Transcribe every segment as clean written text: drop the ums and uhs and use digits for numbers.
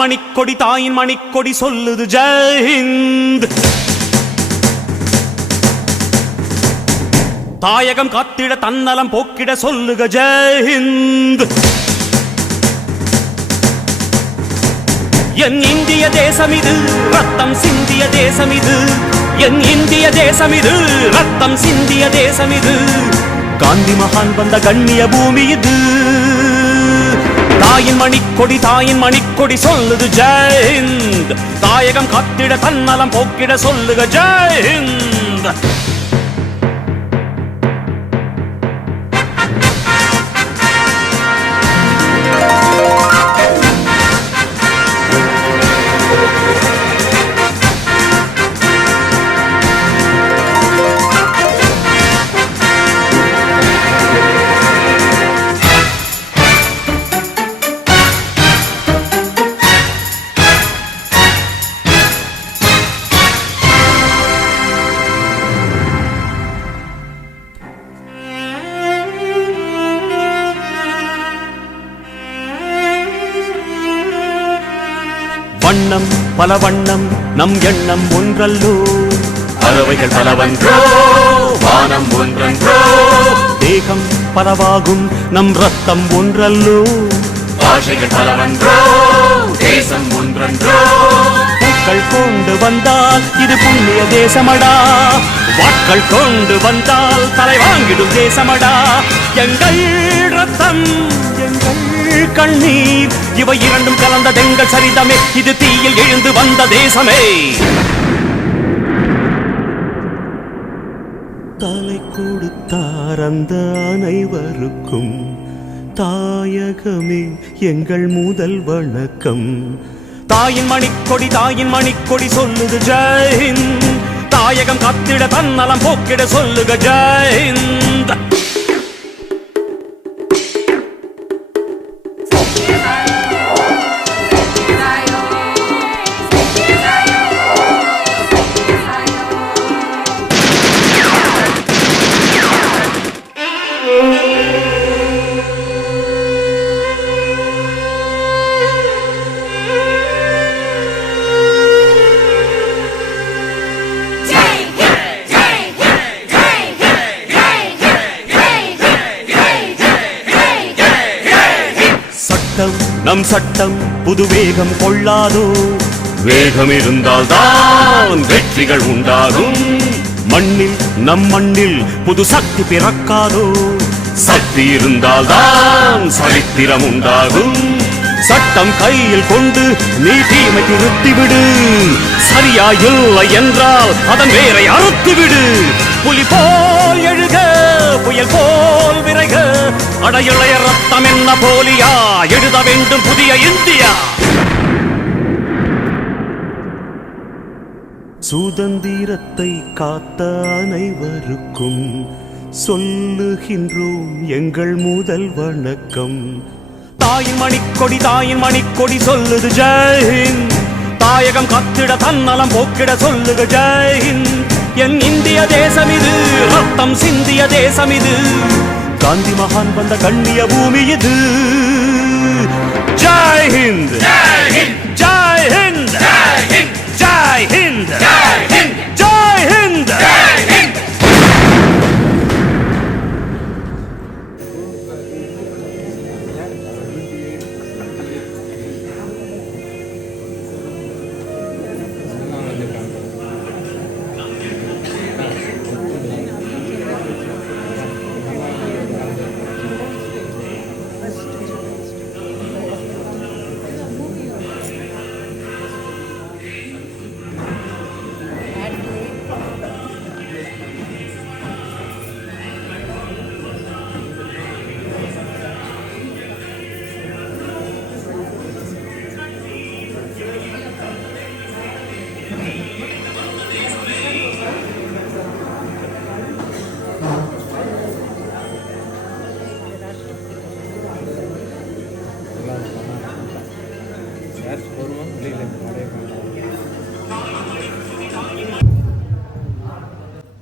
மணிக்கொடி தாயின் மணிக்கொடி சொல்லுது ஜெய் ஹிந்த். தாயகம் காத்திட தன்னலம் போக்கிட சொல்லுக ஜெய் ஹிந்த். என் இந்திய தேசம் இது ரத்தம் சிந்திய தேசம் இது. என் இந்திய தேசம் இது ரத்தம் சிந்திய தேசம் இது. காந்தி மகான் வந்த கண்ணிய பூமி இது. தாயின் மணிக்கொடி சொல்லுது ஜெய் ஹிந்த். தாயகம் காத்திட தன்னலம் போக்கிட சொல்லுக ஜெய் ஹிந்த். வண்ணம் பல வண்ணம் நம் எண்ணம் ஒன்றல்லோ. பறவைகள் பலவன்றோ வானம் ஒன்றன்றோ. தேகம் பலவாகும் நம் ரத்தம் ஒன்றல்லோ. பாஷைகள் பலவன்றோ தேசம் ஒன்றன்றோ. பூக்கள் கொண்டு வந்தால் இது புண்ணிய தேசமடா. வாட்கள் கொண்டு வந்தால் தலை வாங்கிடும் தேசமடா. எங்கள் ரத்தம் எங்கள் கண்ணீர் இவை இரண்டும் கலந்ததெங்கள் சரிதமே. இது தீயில் எழுந்து வந்த தேசமே. தலை கொடுத்தார் அந்த அனைவருக்கும் தாயகமே எங்கள் முதல் வணக்கம். தாயின் மணிக்கொடி சொல்லுது ஜெய் ஹிந்த். தாயகம் காத்திட தன்னலம் போக்கிட சொல்லுக ஜெய் ஹிந்த். நம் சட்டம் புது வேகம் கொள்ளாதோ. வேகம் இருந்தால் தான் வெற்றிகள் உண்டாகும். மண்ணில் நம் மண்ணில் புது சக்தி பிறக்காதோ. சக்தி இருந்தால் தான் சரித்திரம் உண்டாகும். சட்டம் கையில் கொண்டு நீ தீமை திருத்திவிடு. சரியா இல்லை என்றால் அதன் வேரை அறுத்துவிடு. புலி போல் எழுக புயல் போல் விரைக. அடையுளைய ரத்தம் என்ன போலியா எழுத வேண்டும் புதிய இந்தியா. சுதந்திரத்தை காத்த அனைவருக்கும் சொல்லுகின்றோம் எங்கள் முதல் வணக்கம். தாயின் மணிக்கொடி சொல்லுது ஜெய் ஹிந்த். தாயகம் காத்திட தன்னலம் போக்கிட சொல்லுக ஜெய் ஹிந்த். என் இந்திய தேசம் இது ரத்தம் சிந்திய தேசம் இது. காந்தி மகான் வந்த கண்ணிய பூமி இது. ஜெய் ஹிந்த் ஜெய் ஹிந்த் ஜெய் ஹிந்த் ஜெய் ஹிந்த் ஜெய் ஹிந்த் ஜெய் ஹிந்த் ஜெய் ஹிந்த்.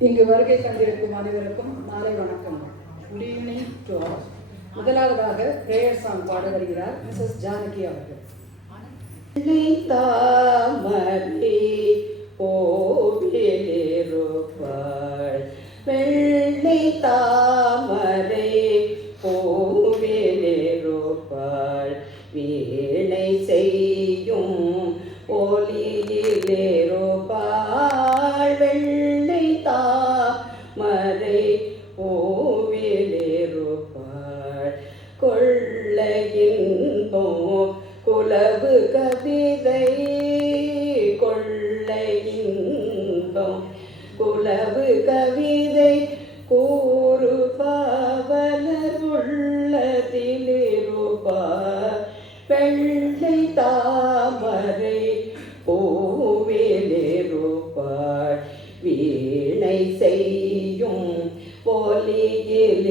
இங்கு வருகை தந்திருக்கும் அனைவருக்கும் மாலை வணக்கம். Good evening to all. முதலாவதாக பிரேயர் சாங் பாட வருகிறார் மிஸ்ஸஸ் ஜானகி அவர்கள். தாமரை பூவிலிருப்பாள் வெள்ளை தாமரை பூவிலிருப்பாள் வீணை செய்யும் ஒலியிலிருப்பாள் வெள்ளை தாமரை பூவிலிருப்பாள் கொள்ள இன்பம் குலவு கவிதை கொள்ள இன்பம் குலவு கவிதை கூறுபவலர் உள்ளதிலிருப்பார் வெள்ளை தாமரை பூவிலிருப்பார் வீணை செய்யும் ஒலியிலிருப்பார்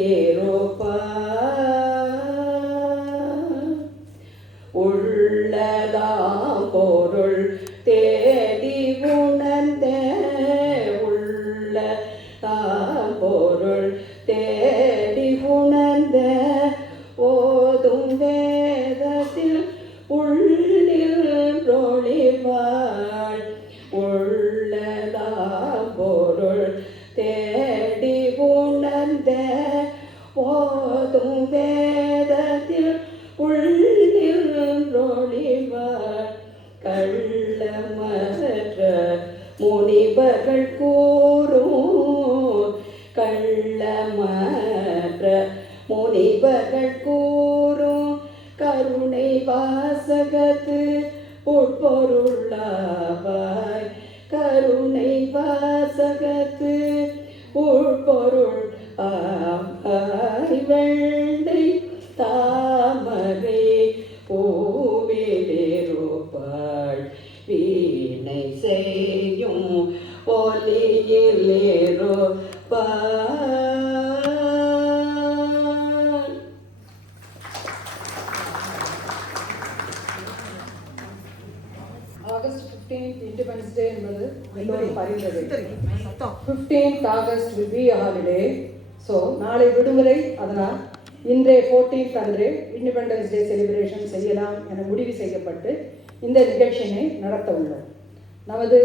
உள்ளதாம் பொருள் தேடி உணர்ந்த உள்ளதாம் பொருள் தேடி உணர்ந்த ஓதும் வேதத்தில் உள்ளில் ஒளிவாள் உள்ளதாம் பொருள் தேடி உணர்ந்த ஓதும் வேதத்தில் உள்ளில் ஒளிவாள் கள்ளமற்ற முனிவர்கள் கூறும் கள்ளமற்ற முனிவர்கள் கூறும் கருணை வாசகத்து உட்பொருளாவாய் கருணை வாசகத்து உட்பொருள் ஆவாய் வெள்ளை தாமரை பூவிலிருப்பாள் வீணை செய்யும் ஒலியிலிருப்பாள். ஆகஸ்ட் 15th இண்டிபெண்டன்ஸ் டே என்பது எல்லோரும் அறிந்தது. 15th August will be a holiday. So நாளை விடுமுறை. அதனால் இன்றைய 14th அன்று இண்டிபெண்டன்ஸ் டே செலிப்ரேஷன் செய்யலாம் என முடிவு செய்யப்பட்டு இந்த நிகழ்ச்சியினை நடத்த உள்ளோம். நமது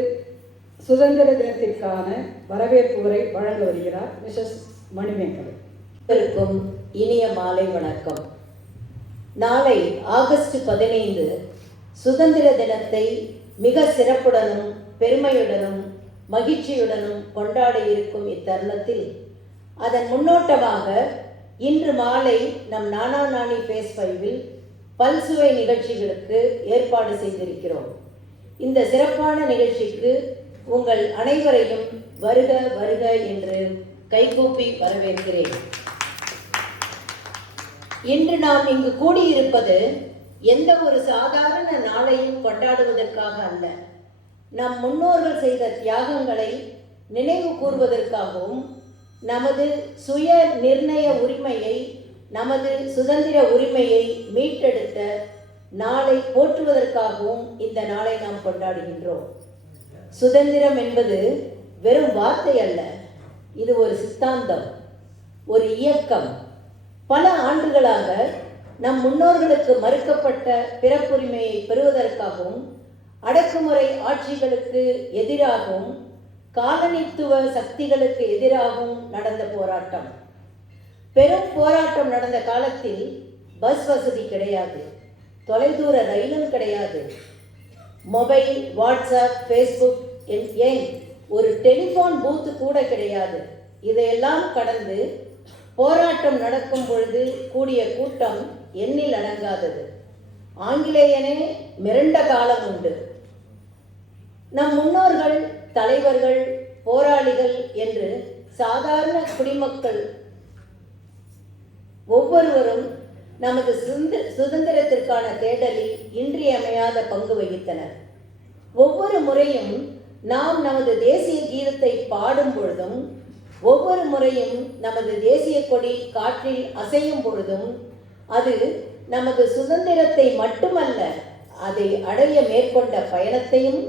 சுதந்திர தினத்திற்கான வரவேற்பு உரை வழங்க வருகிறார் மிஸ்ஸஸ் மணிமேகலை. அனைவருக்கும் இனிய மாலை வணக்கம். நாளை ஆகஸ்ட் 15 சுதந்திர தினத்தை மிக சிறப்புடனும் பெருமையுடனும் மகிழ்ச்சியுடனும் கொண்டாட இருக்கும் இத்தருணத்தில் அதன் முன்னோட்டமாக இன்று மாலை நம் நானா நானி ஃபேஸ் 5 பல்சுவை நிகழ்ச்சிகளுக்கு ஏற்பாடு செய்திருக்கிறோம். இந்த சிறப்பான நிகழ்ச்சிக்கு உங்கள் அனைவரையும் வருக வருக என்று கைகூப்பி வரவேற்கிறேன். இன்று நாம் இங்கு கூடியிருப்பது எந்த ஒரு சாதாரண நாளையும் கொண்டாடுவதற்காக அல்ல, நம் முன்னோர்கள் செய்த தியாகங்களை நினைவு கூறுவதற்காகவும் நமது சுய நிர்ணய உரிமையை நமது சுதந்திர உரிமையை மீட்டெடுத்த நாளை போற்றுவதற்காகவும் இந்த நாளை நாம் கொண்டாடுகின்றோம். சுதந்திரம் என்பது வெறும் வார்த்தை அல்ல, இது ஒரு சித்தாந்தம், ஒரு இயக்கம். பல ஆண்டுகளாக நம் முன்னோர்களுக்கு மறுக்கப்பட்ட பிறப்புரிமையை பெறுவதற்காகவும் அடக்குமுறை ஆட்சிகளுக்கு எதிராகவும் காலனித்துவ சக்திகளுக்கு எதிராகவும் நடந்த போராட்டம். பெரும் போராட்டம் நடந்த காலத்தில் பஸ் வசதி கிடையாது, தொலைதூர ரயிலும் கிடையாது, மொபைல், வாட்ஸ்அப், ஃபேஸ்புக், ஏன் ஒரு டெலிஃபோன் பூத்து கூட கிடையாது. இதையெல்லாம் கடந்து போராட்டம் நடக்கும் பொழுது கூடிய கூட்டம் எண்ணில் அடங்காதது. ஆங்கிலேயனே மிரண்ட காலம் உண்டு. நம் முன்னோர்கள், தலைவர்கள், போராளிகள் என்று சாதாரண குடிமக்கள் ஒவ்வொருவரும் நமது சுதந்திரத்திற்கான தேடலில் இன்றியமையாத பங்கு வகித்தனர். ஒவ்வொரு முறையும் நாம் நமது தேசிய கீதத்தை பாடும் பொழுதும், ஒவ்வொரு முறையும் நமது தேசிய கொடி காற்றில் அசையும் பொழுதும் அது நமது சுதந்திரத்தை மட்டுமல்ல, அதை அடைய மேற்கொண்ட பயணத்தையும்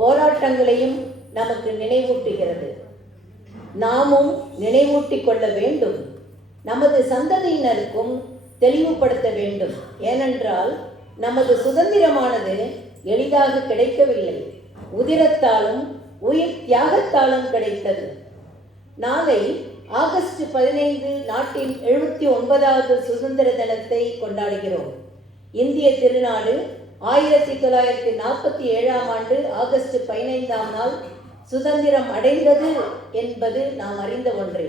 போராட்டங்களையும் நமக்கு நினைவூட்டுகிறது. நாமும் நினைவூட்டிக் கொள்ள வேண்டும், நமது சந்ததியினருக்கும் தெளிவுபடுத்த வேண்டும். ஏனென்றால் நமது சுதந்திரமானது எளிதாக கிடைக்கவில்லை. உதிரத்தாலும் உயிர் தியாகத்தாலும் கிடைத்தது. நாளை ஆகஸ்ட் 15 நாட்டின் 79வது சுதந்திர தினத்தை கொண்டாடுகிறோம். இந்திய திருநாடு 1947ஆம் ஆண்டு ஆகஸ்ட் 15ஆம் நாள் சுதந்திரம் அடைந்தது என்பது நாம் அறிந்த ஒன்றே.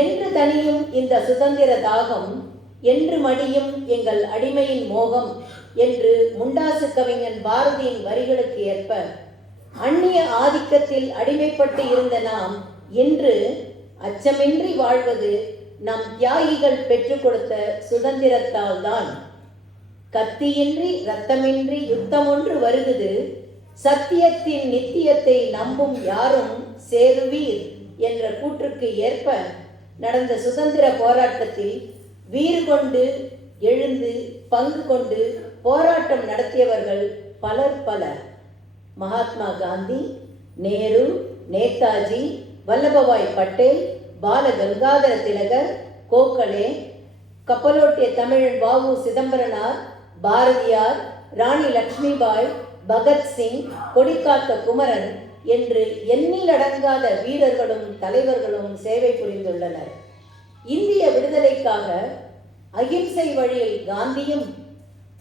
என்று தனியும் இந்த சுதந்திர தாகம், என்று மடியும் எங்கள் அடிமையின் மோகம் என்று முண்டாசு கவிஞன் பாரதியின் வரிகளுக்கு ஏற்ப அந்நிய ஆதிக்கத்தில் அடிமைப்பட்டு இருந்த நாம் இன்று அச்சமின்றி வாழ்வது நம் தியாகிகள் பெற்றுக் கொடுத்த சுதந்திரத்தால் தான். கத்தியின்றி இரத்தமின்றி யுத்தம் ஒன்று வருகுது, சத்தியத்தின் நித்தியத்தை நம்பும் யாரும் சேருவீர் என்ற கூற்றுக்கு ஏற்ப நடந்த சுதந்திர போராட்டத்தில் வீறு கொண்டு எழுந்து பங்கு கொண்டு போராட்டம் நடத்தியவர்கள் பலர். மகாத்மா காந்தி, நேரு, நேதாஜி, வல்லபாய் பட்டேல், பால கங்காதர திலகர், கோகலே, கப்பலோட்டிய தமிழன் வ.உ. சிதம்பரனார், பாரதியார், ராணி லட்சுமிபாய், பகத்சிங், கொடிக்காத்த குமரன் என்று எண்ணிலடங்காத வீரர்களும் தலைவர்களும் சேவை புரிந்துள்ளனர். இந்திய விடுதலைக்காக அகிம்சை வழியில் காந்தியும்,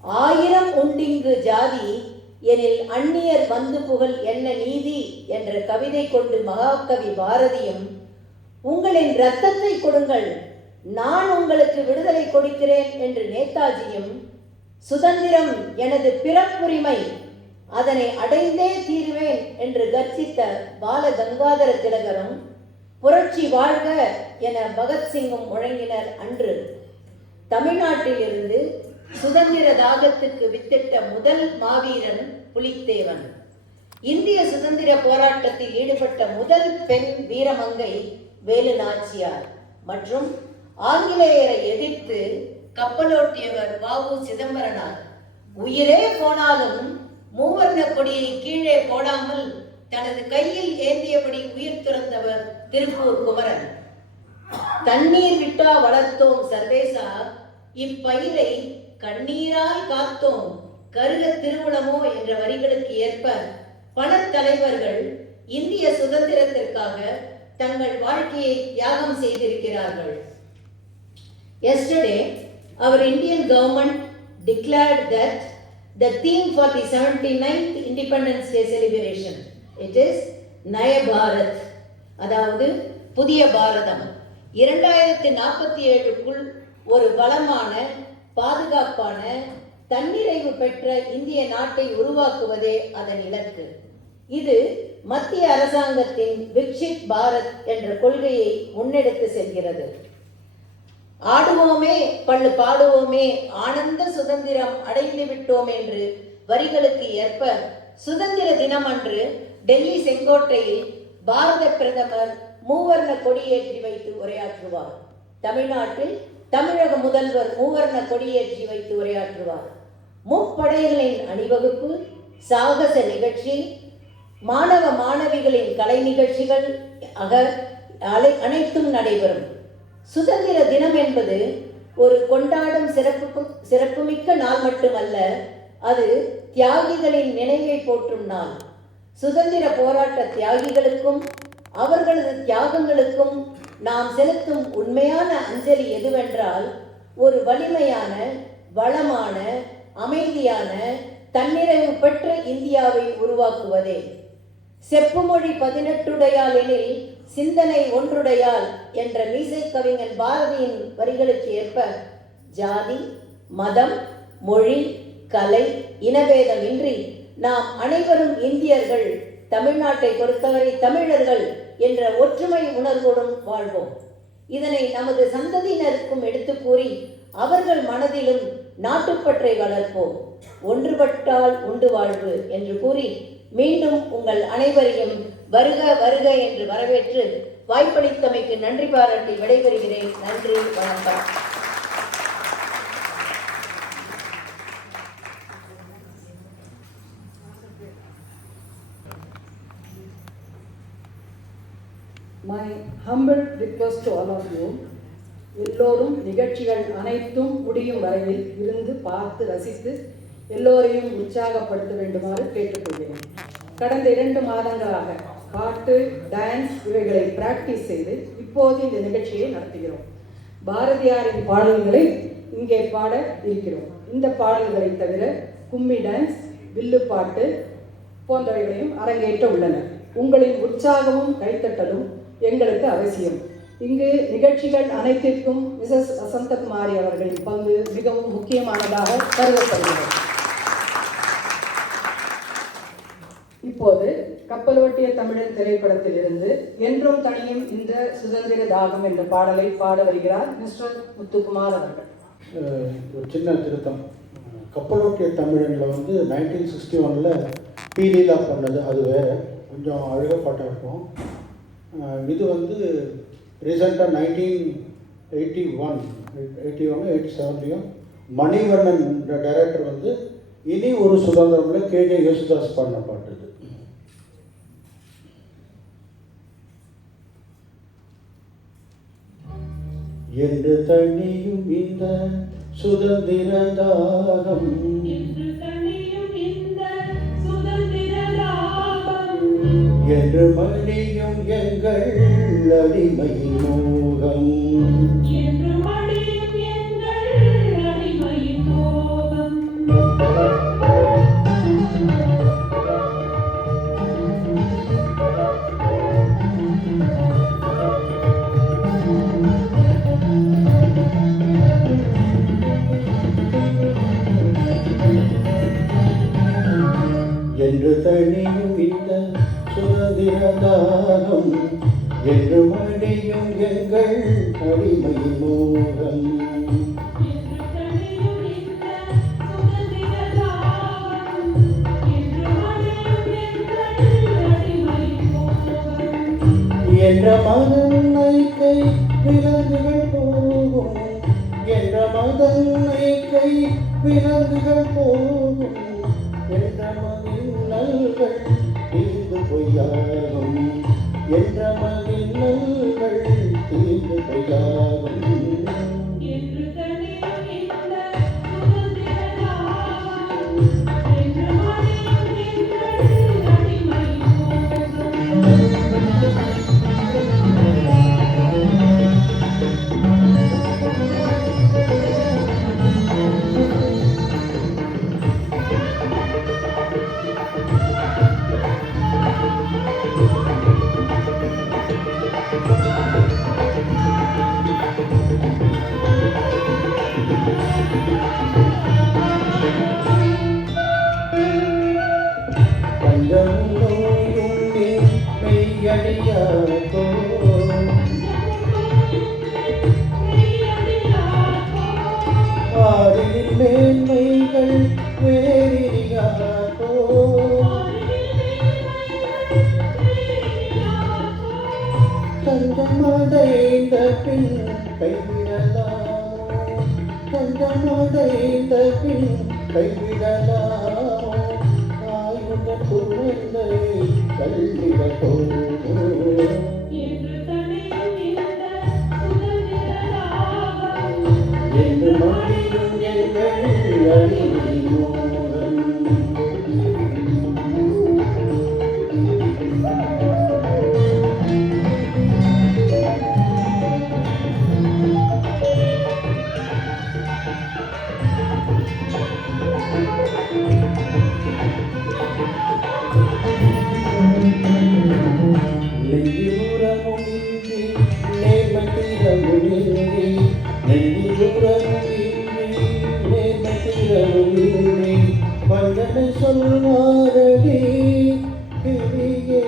1000 உண்டிங்கு ஜாதி எனில் அந்நியர் வந்து புகழ் என்ன நீதி என்ற கவிதை கொண்டு மகாகவி பாரதியும், உங்களின் இரத்தத்தை கொடுங்கள், நான் உங்களுக்கு விடுதலை கொடுக்கிறேன் என்று நேதாஜியும், சுதந்திரம் எனது பிறப்புரிமை, அதனை அடைந்தே தீருவேன் என்று கர்ஜித்த பால கங்காதர திலகரும், புரட்சி வாழ்க என பகத்சிங்கும் முழங்கினர் அன்று. தமிழ்நாட்டில் இருந்து சுதந்திர தாகத்துக்கு வித்திட்ட முதல் மாவீரன் புலித்தேவன். இந்திய சுதந்திர போராட்டத்தில் ஈடுபட்ட முதல் பெண் வீரமங்கை வேலு நாச்சியார் மற்றும் ஆங்கிலேயரை எதிர்த்து கப்பலோட்டியவர் வ.உ. சிதம்பரனார். உயிரே போனாலும் மூவர்ண கொடியை கீழே போடாமல் தனது கையில் ஏந்தியபடி உயிர் துறந்தவர் திருப்பூர் குமரன். தண்ணீர் விட்டா வளர்த்தோம் சர்வேசா, இப்பயிரை கண்ணீரால் காத்தோம், கருக திருவுளமோ என்ற வரிகளுக்கு ஏற்ப பல தலைவர்கள் இந்திய சுதந்திரத்திற்காக தங்கள் வாழ்க்கையை தியாகம் செய்திருக்கிறார்கள். Yesterday, our Indian government declared that the theme for the 79th Independence Day celebration, it is Naya Bharat, அதாவது புதிய பாரதம். 2047க்குள் ஒரு வளமான, பாதுகாப்பான, தன்னிறைவு பெற்ற இந்திய நாட்டை உருவாக்குவதே அதன் இலக்கு. இது மத்திய அரசாங்கத்தின் விக்ஷித் பாரத் என்ற கொள்கையை முன்னெடுத்து செல்கிறது. ஆடுவோமே பள்ளு பாடுவோமே, ஆனந்த சுதந்திரம் அடைந்து விட்டோம் என்று வரிகளுக்கு ஏற்ப சுதந்திர தினம் அன்று டெல்லி செங்கோட்டையில் பாரத பிரதமர் மூவர்ண கொடியேற்றி வைத்து உரையாற்றுவார். தமிழ்நாட்டில் தமிழக முதல்வர் மூவர்ண கொடியேற்றி வைத்து உரையாற்றுவார். முப்படைகளின் அணிவகுப்பு, சாகச நிகழ்ச்சி, மாணவ மாணவிகளின் கலை நிகழ்ச்சிகள் அனைத்தும் நடைபெறும். சுதந்திர தினம் என்பது ஒரு கொண்டாடும் சிறப்புமிக்க நாள் மட்டுமல்ல, அது தியாகிகளின் நினைவை போற்றும் நாள். சுதந்திர போராட்ட தியாகிகளுக்கும் அவர்களது தியாகங்களுக்கும் நாம் செலுத்தும் உண்மையான அஞ்சலி எதுவென்றால், ஒரு வலிமையான, வளமான, அமைதியான, தன்னிறைவு பெற்ற இந்தியாவை உருவாக்குவதே. செப்புமொழி 18 எனில் சிந்தனை ஒன்றுடையால் என்ற மீசை கவிஞன் பாரதியின் வரிகளுக்கு ஏற்ப ஜாதி, மதம், மொழி, கலை, இனபேதமின்றி நாம் அனைவரும் இந்தியர்கள், தமிழ்நாட்டை பொறுத்தவரை தமிழர்கள் என்ற ஒற்றுமை உணர்வோடும் வாழ்வோம். இதனை நமது சந்ததியினருக்கும் எடுத்து கூறி அவர்கள் மனதிலும் நாட்டுப்பற்றை வளர்ப்போம். ஒன்றுபட்டால் உண்டு வாழ்வு என்று கூறி மீண்டும் உங்கள் அனைவரையும் வருக வருக என்று வரவேற்று வாய்ப்பளித்தமைக்கு நன்றி பாராட்டி விடைபெறுகிறேன். நன்றி, வணக்கம். My humble request to all of you, எல்லோரும் நிகழ்ச்சிகள் அனைத்தும் முடியும் வரையில் இருந்து பார்த்து ரசித்து எல்லோரையும் உற்சாகப்படுத்த வேண்டுமாறு கேட்டுக்கொள்கிறேன். கடந்த 2 மாதங்களாக பாட்டு, டான்ஸ் இவைகளை பிராக்டிஸ் செய்து இப்போது இந்த நிகழ்ச்சியை நடத்துகிறோம். பாரதியாரின் பாடல்களை இங்கே பாட இருக்கிறோம். இந்த பாடல்களை தவிர கும்மி டான்ஸ், வில்லுப்பாட்டு போன்றவைகளையும் அரங்கேற்ற உள்ளன. உங்களின் உற்சாகமும் கைத்தட்டலும் எங்களுக்கு அவசியம். இங்கு நிகழ்ச்சிகள் அனைத்திற்கும் மிஸ்ஸஸ் வசந்தகுமாரி அவர்களின் பங்கு மிகவும் முக்கியமானதாக கருதப்படுகிறது. இப்போது கப்பலோட்டிய தமிழன் திரைப்படத்தில் இருந்து என்றும் தனியும் இந்த சுதந்திர தாகம் என்ற பாடலை பாட வருகிறார் மிஸ்டர் முத்துக்குமார் அவர்கள். ஒரு சின்ன திருத்தம். கப்பலோட்டிய தமிழனில் 1961 பீலீலா பண்ணது, அது வேறு, கொஞ்சம் அழகாக பாட்டாக இருக்கும். இது ரீசெண்டாக 1987 மணிவண்ணன் டைரக்டர் இனி ஒரு சுதந்திரமில் கேஜே யேசுதாஸ் பாடின பாட்டு இது. என்று தனியும் இந்த சுதந்திர தாகம், என்று மடியும் எங்கள் அடிமையின் மோகம், என்று தனியும் இந்த சுதந்திர தாகம், என்று மடியும் எங்கள் அடிமையின் மோகம், என்ற மதன்னைக்கை விலங்குகள் போகும், என்ற மதன்னைக்கை விலங்குகள் போகும், என்ற மதிநல்கள் தீர்ந்து பொய்யாகும், என்ற மதிநல்கள் தீர்ந்து பொய்யாகும். மேன்மைகள் வேறியாகோ, தஞ்சமடைந்த பின் கைவிடலாமோ, தஞ்சமடைந்த பின் கைவிடலாமோ, தாயுட குழந்தை கல்விடோ, என்று மடியும் எங்கள் அடிமையின் மோகம். நெஞ்சிலுறமுமின்றி நேர்மத்திரமுமின்றி, நெஞ்சிலுறமுமின்றி நேர்மத்திரமுமின்றி, வஞ்சனை சொல்வாரடி கிளியே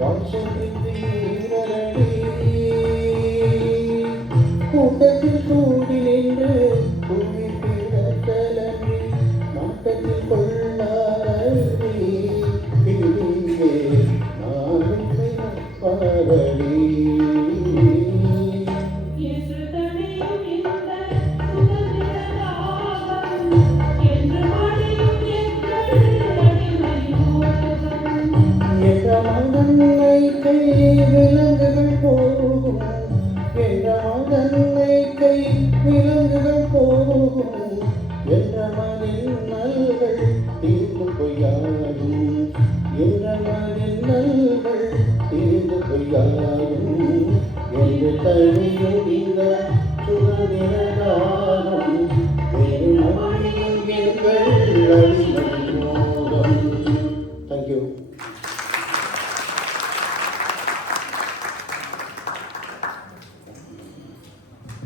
வாசமின்றீரடி, கூட்டத்தில் கூடி நின்று கூடி கிடத்தலன்றி, நாட்டத்தில் கொள்ளாரடி கிளியே நாளை பாரடி. என்ற மதன்னைக்கை விலங்குகள் போகும், என்ற மதன்னைக்கை விலங்குகள் போகும், என்ற மதில் நல்கள் சுதிரதாகம் பெருமொழியும் எங்கள் அடிமோகம். தேங்க்யூ.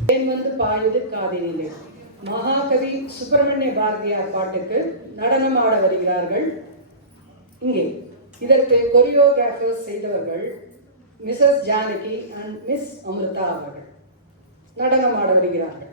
தேன் வந்து பாயுது காதினிலே. மகாகவி சுப்பிரமணிய பாரதியார் பாட்டுக்கு நடனம் ஆட வருகிறார்கள். இங்கே இதற்கு கொரியோகிராஃபர்ஸ் செய்தவர்கள் Mrs Janaki and Miss Amirtha அவர்கள் நடனம் ஆட வருகிறார்கள்.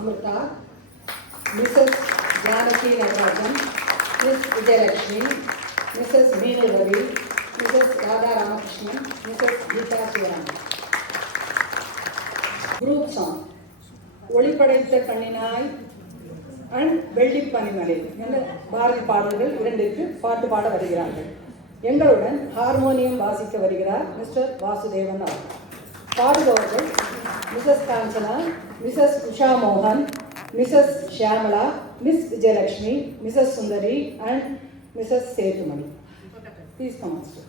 Amrita, Mrs. Janaki Natarajan, Ms. Vijayalakshmi, Mrs. Meenu Ravi, Mrs. Radha Ramakrishnan, Mrs. Geeta Sriram. Group song ஒளிப்படைத்த கண்ணினாய் அண்ட் வெள்ளி பனிமலை என்ற பாரதி பாடல்கள் இரண்டிற்கு பாட்டு பாட வருகிறார்கள். எங்களுடன் ஹார்மோனியம் வாசிக்க வருகிறார் மிஸ்டர் வாசுதேவன் அவர்கள். பாடுபவர்கள் மிஸ்ஸஸ் காஞ்சனா, மிஸ்ஸஸ் உஷா மோகன், Mrs Shyamala, Miss Vijayalakshmi, Mrs Sundari and Mrs Sethumani. Please come on stage.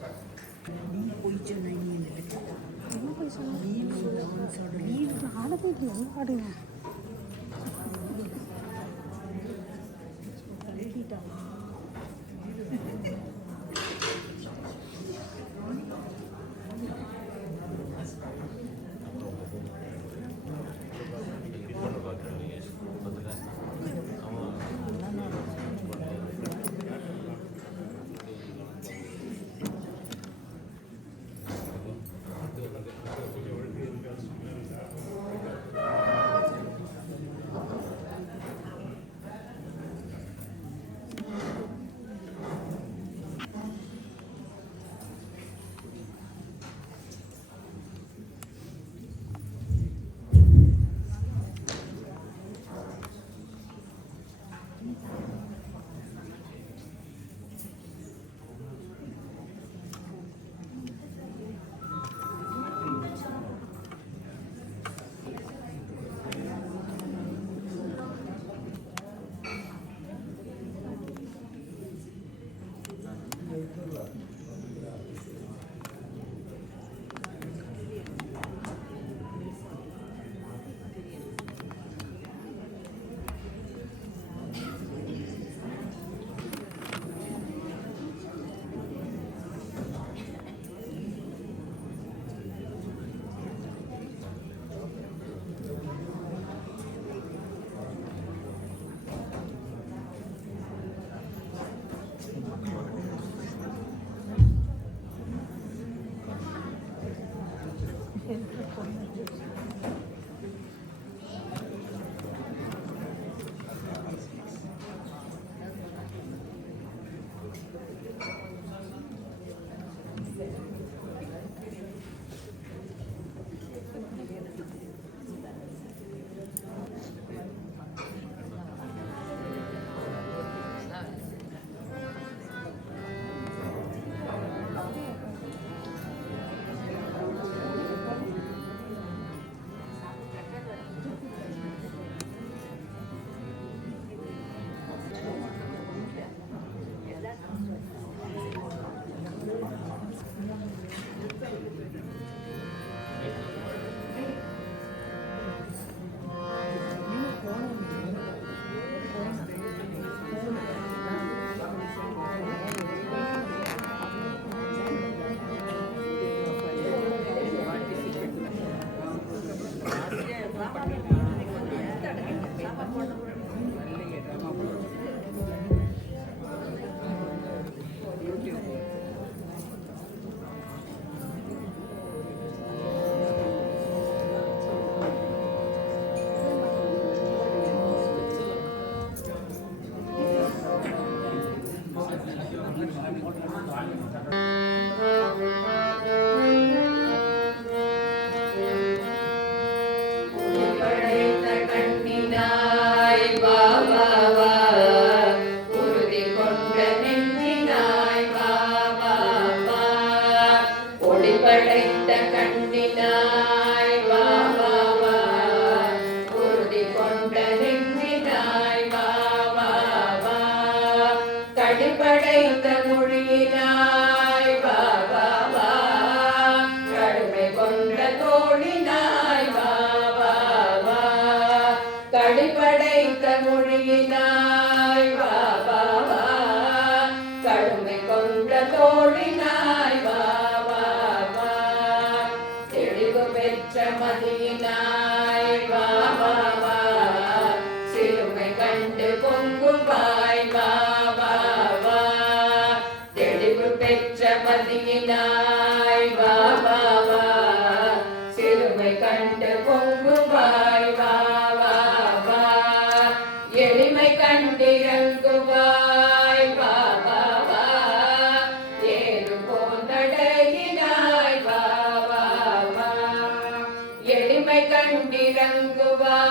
எளிமை கண்டிறங்குவாய்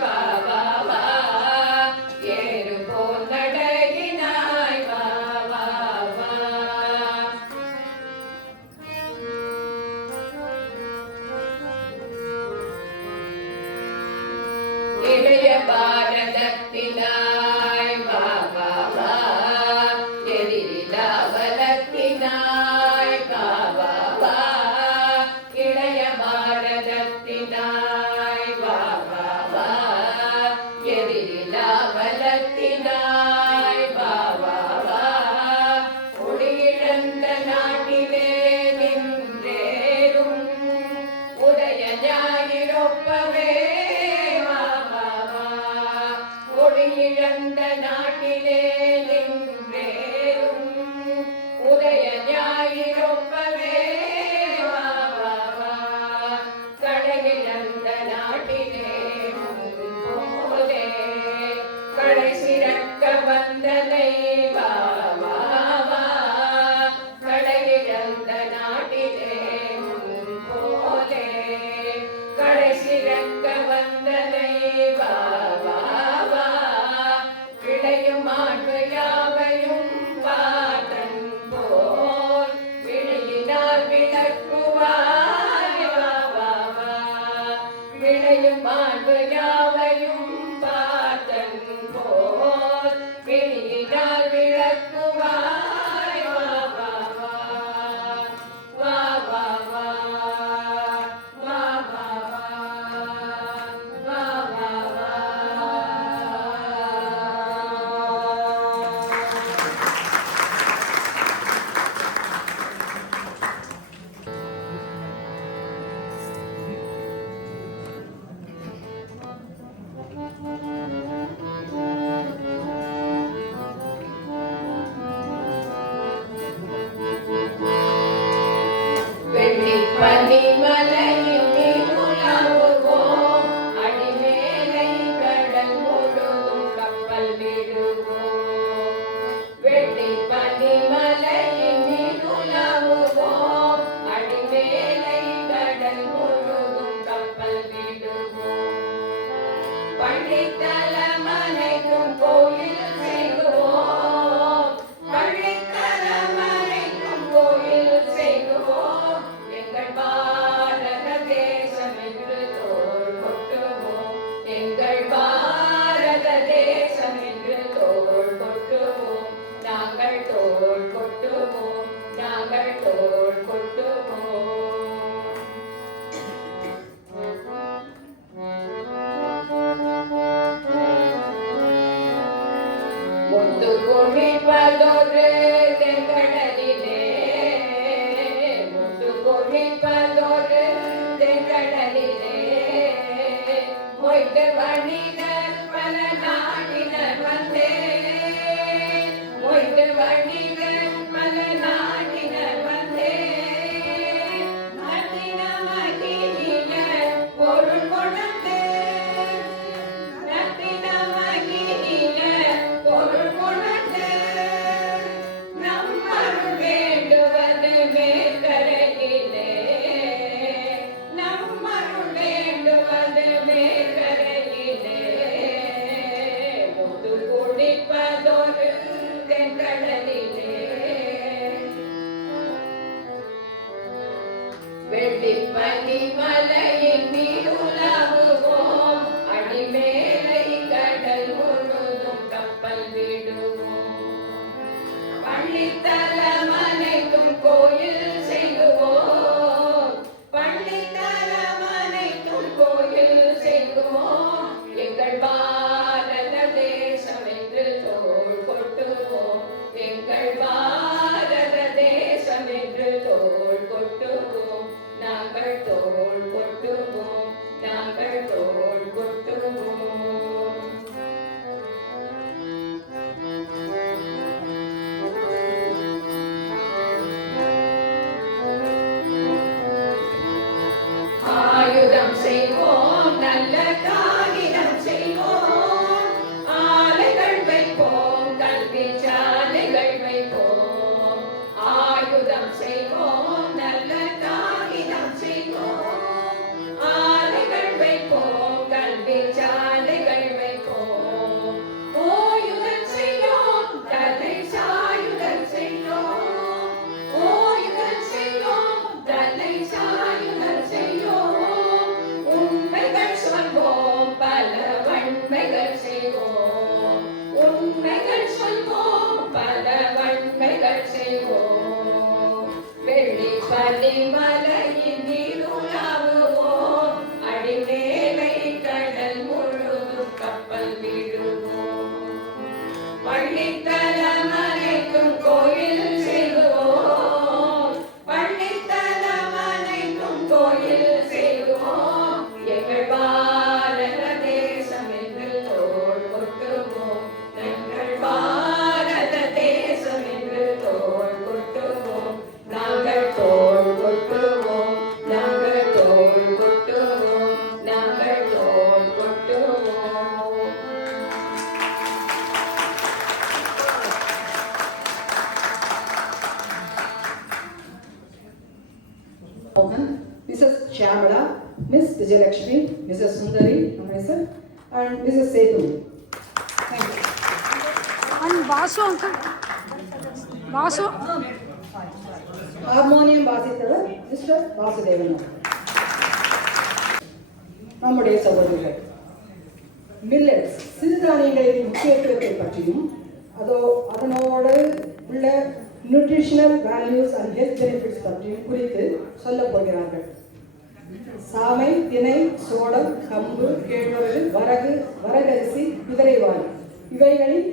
வா வா வா ஏறு போல் நடையினாய் வா வா வா இளைய பாரதத்தினாய் வா வா வா எதிரிலா பலத்தினாய் வா வா வா இளைய பாரதத்தினாய் வா வா வா எதிரிலா பலத்தினாய் வா வா வா ஒளியிழந்த நாட்டிலே நின்றேறும் உதய ஞாயிறொப்பவே ஒளியிழந்த நாட்டிலே நின்றேறும் உதய ஞாயிறொப்பவே வா வா வா கடையிழந்த நாட்டிலே போதே கடை சிறக்க வந்தனை வா வா வா கடையிழந்த நாட்டிலே போதே கடை சிறக்க வந்தனை வா வா விளையும் ஆண்டு யாவையும் பாதன் போல் விழியினால் விளக்குவாய் வா வா வா விளையும் ஆண்டு யாவையும் பாதன் போல் விழியினால் விளக்குவாய் வா வா வா வா வா வா வா வா வா வா வா பனிமலையில் உலாவுவோம் அடிமேலை கடல் முழுதும் கப்பல் விடுவோம் வெள்ளி பனிமலையில் உலாவுவோம் அடிமேலை கடல் முழுதும் கப்பல் விடுவோம் பள்ளித்தலமனைக்கும் கோயில் செய்வோம் பள்ளித்தலமனைக்கும் கோயில் செய்வோம் எங்கள் பாரத தேசம் என்று தோள் கொட்டுவோம் எங்கள் பாரத தேசம் என்று தோள் கொட்டுவோம் நாங்கள் தோள் கொட்டுவோம் நாங்கள் தோள் கொட்டுவோம் முத்து குளிப்பதொரு தென்கடலிலே முத்து குளிப்பதொரு தென்கடலிலே மொய்த்து வணிகர் பல நாட்டினர் வந்தே மொய்த்து வணிகர் பல நாட்டினர் வந்தே நத்தினமகிய பொருள் கொண்டே நத்தினமகிய பொருள் கொண்டே நம்மருள் வேண்டுவது மேற்கரையிலே நம்மருள் வேண்டுவது மேற்கரையிலே முத்து குடிப்பதொரு தென்கடலிலே வெள்ளி பனிமலையின் மீதுலாவுவோம் அடிமேலை கடல் முழுதும் கப்பல் விடுவோம் பள்ளித்தலமனைக்கும் கோயில் செய்வோம் பள்ளித்தலமனைக்கும் கோயில் செய்வோம் எங்கள் பாரத தேசம் என்று தோள் கொட்டுவோம் எங்கள் பாரத தேசம் என்று தோள் கொட்டுவோம் நாங்கள் தோள் கொட்டுவோம் நன்மைகள் செய்வோம் உண்மைகள் சொல்வோம் பல வன்மைகள் செய்வோம் வெள்ளி பனிமலையின் நீருலாவுவோம் அடிமேலை கடல் முழுதும் கப்பல் விடுவோம் பள்ளித்தலம் அனைத்தும் கோயில் செய்வோம் பள்ளித்தலம் அனைத்தும் கோயில் செய்வோம் எங்கள் பாரத தேசம் என்று தோள் கொட்டுவோம் எங்கள் பாரத தேசம் என்று தோள் கொட்டுவோம் நாங்கள் தோள் கொட்டுவோம் நாங்கள் தோள் கொட்டுவோம் நாங்கள் தோள் கொட்டுவோம். Mohan, Mrs. Shyamala, Miss Vijayalakshmi, Mrs. Sundari, and myself, and Mrs. Sethu. Thank you. And Vasu uncle. Vasu. Harmonium வாசித்தவர் மிஸ்டர் வாசுதேவன். நம்முடைய சகோதரிகள் மில்லட்ஸ் சிறுதானியங்களின் முக்கியத்துவத்தை பற்றியும் அதனோடு உள்ள nutritional values and health benefits பற்றியும் குறித்து சொல்ல போகிறார்கள். சாமை, திணை, சோளம், கம்பு, கேழ்வரகு, வரகரிசி, குதிரைவாலி இவைகளின்